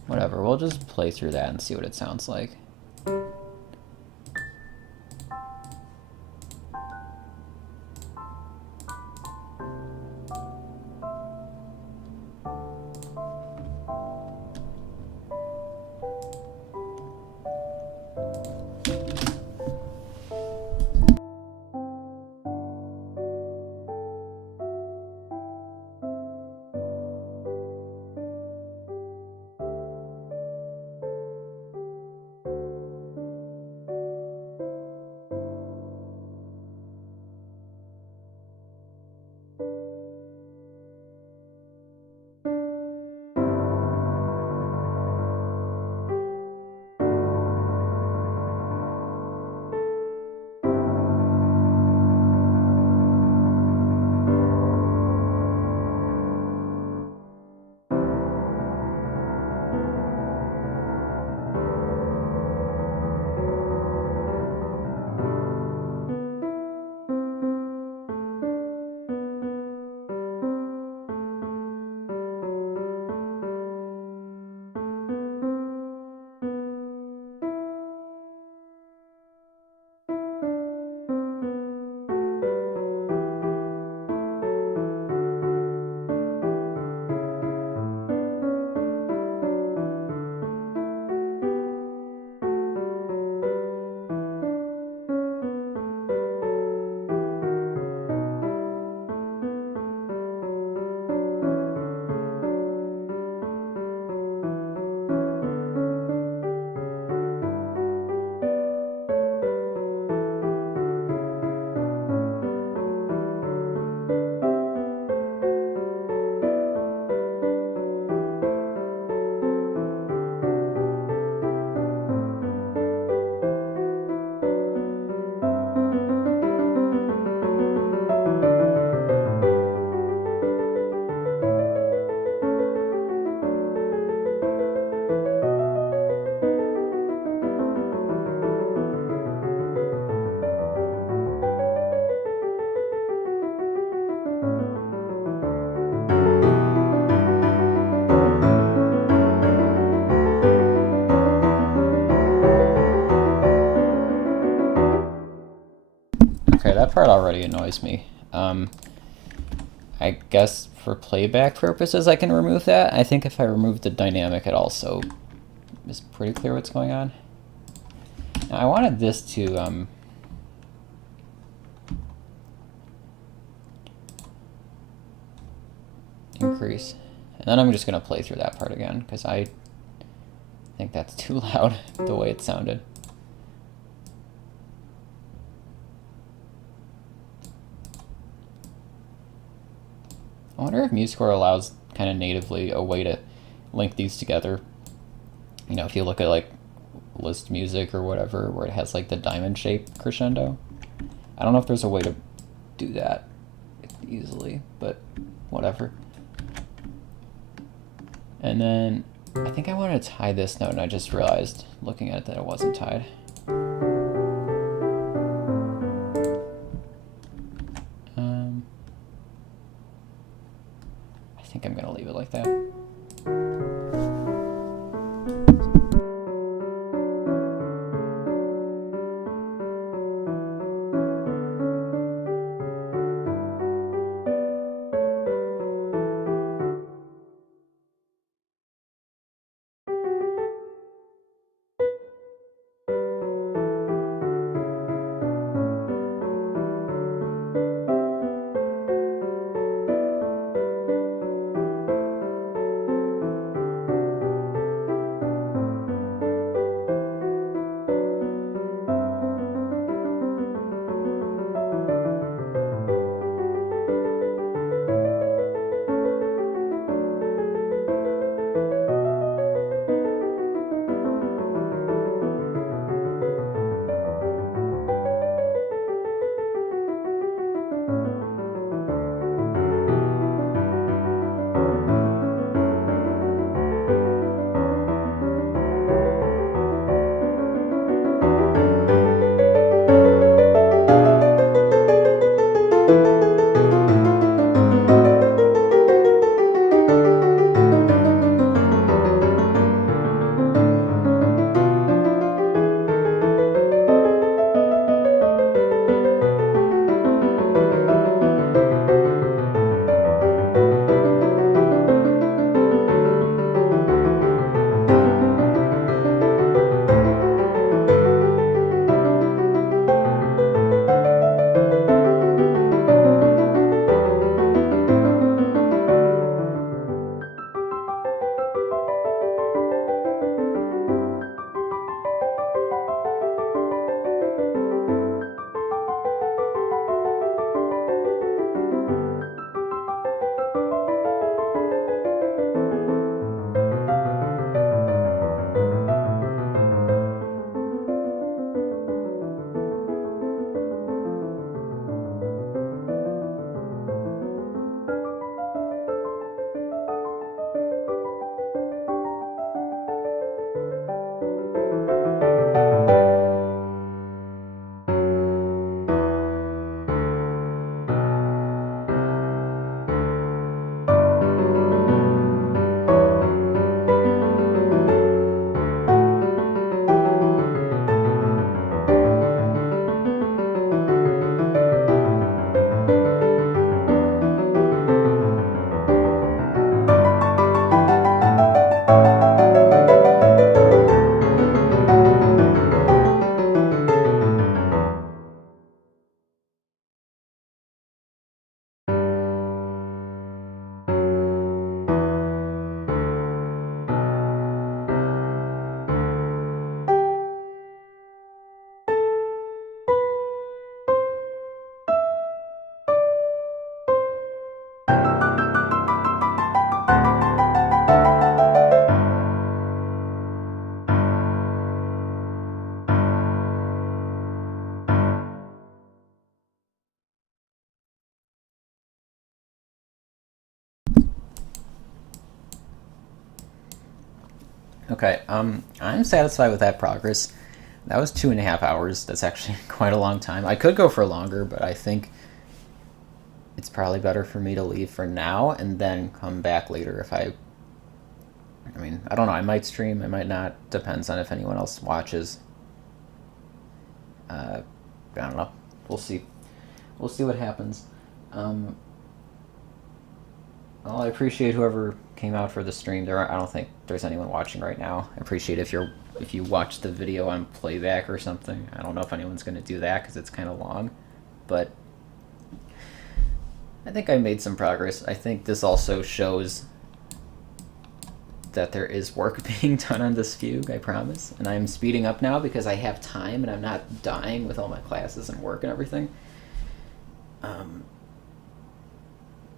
Whatever, we'll just play through that and see what it sounds like. Okay, that part already annoys me. I guess for playback purposes I can remove that. I think if I remove the dynamic it also is pretty clear what's going on. Now I wanted this to increase. And then I'm just going to play through that part again because I think that's too loud the way it sounded. I wonder if MuseScore allows kind of natively a way to link these together. You know, if you look at like list music or whatever, where it has like the diamond shape crescendo. I don't know if there's a way to do that easily, but whatever. And then I think I wanted to tie this note, and I just realized looking at it that it wasn't tied. I think I'm going to leave it like that. Okay, I'm satisfied with that progress. That was 2.5 hours. That's actually quite a long time. I could go for longer, but I think it's probably better for me to leave for now and then come back later if I mean, I don't know. I might stream, I might not. Depends on if anyone else watches. I don't know. We'll see. We'll see what happens. Um, well, I appreciate whoever came out for the stream. I don't think there's anyone watching right now. I appreciate if you watch the video on playback or something. I don't know if anyone's going to do that because it's kind of long, but I think I made some progress. I think this also shows that there is work being done on this Fugue, I promise. And I'm speeding up now because I have time and I'm not dying with all my classes and work and everything.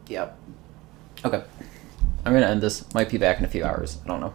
Yep. Okay. I'm going to end this. Might be back in a few hours. I don't know.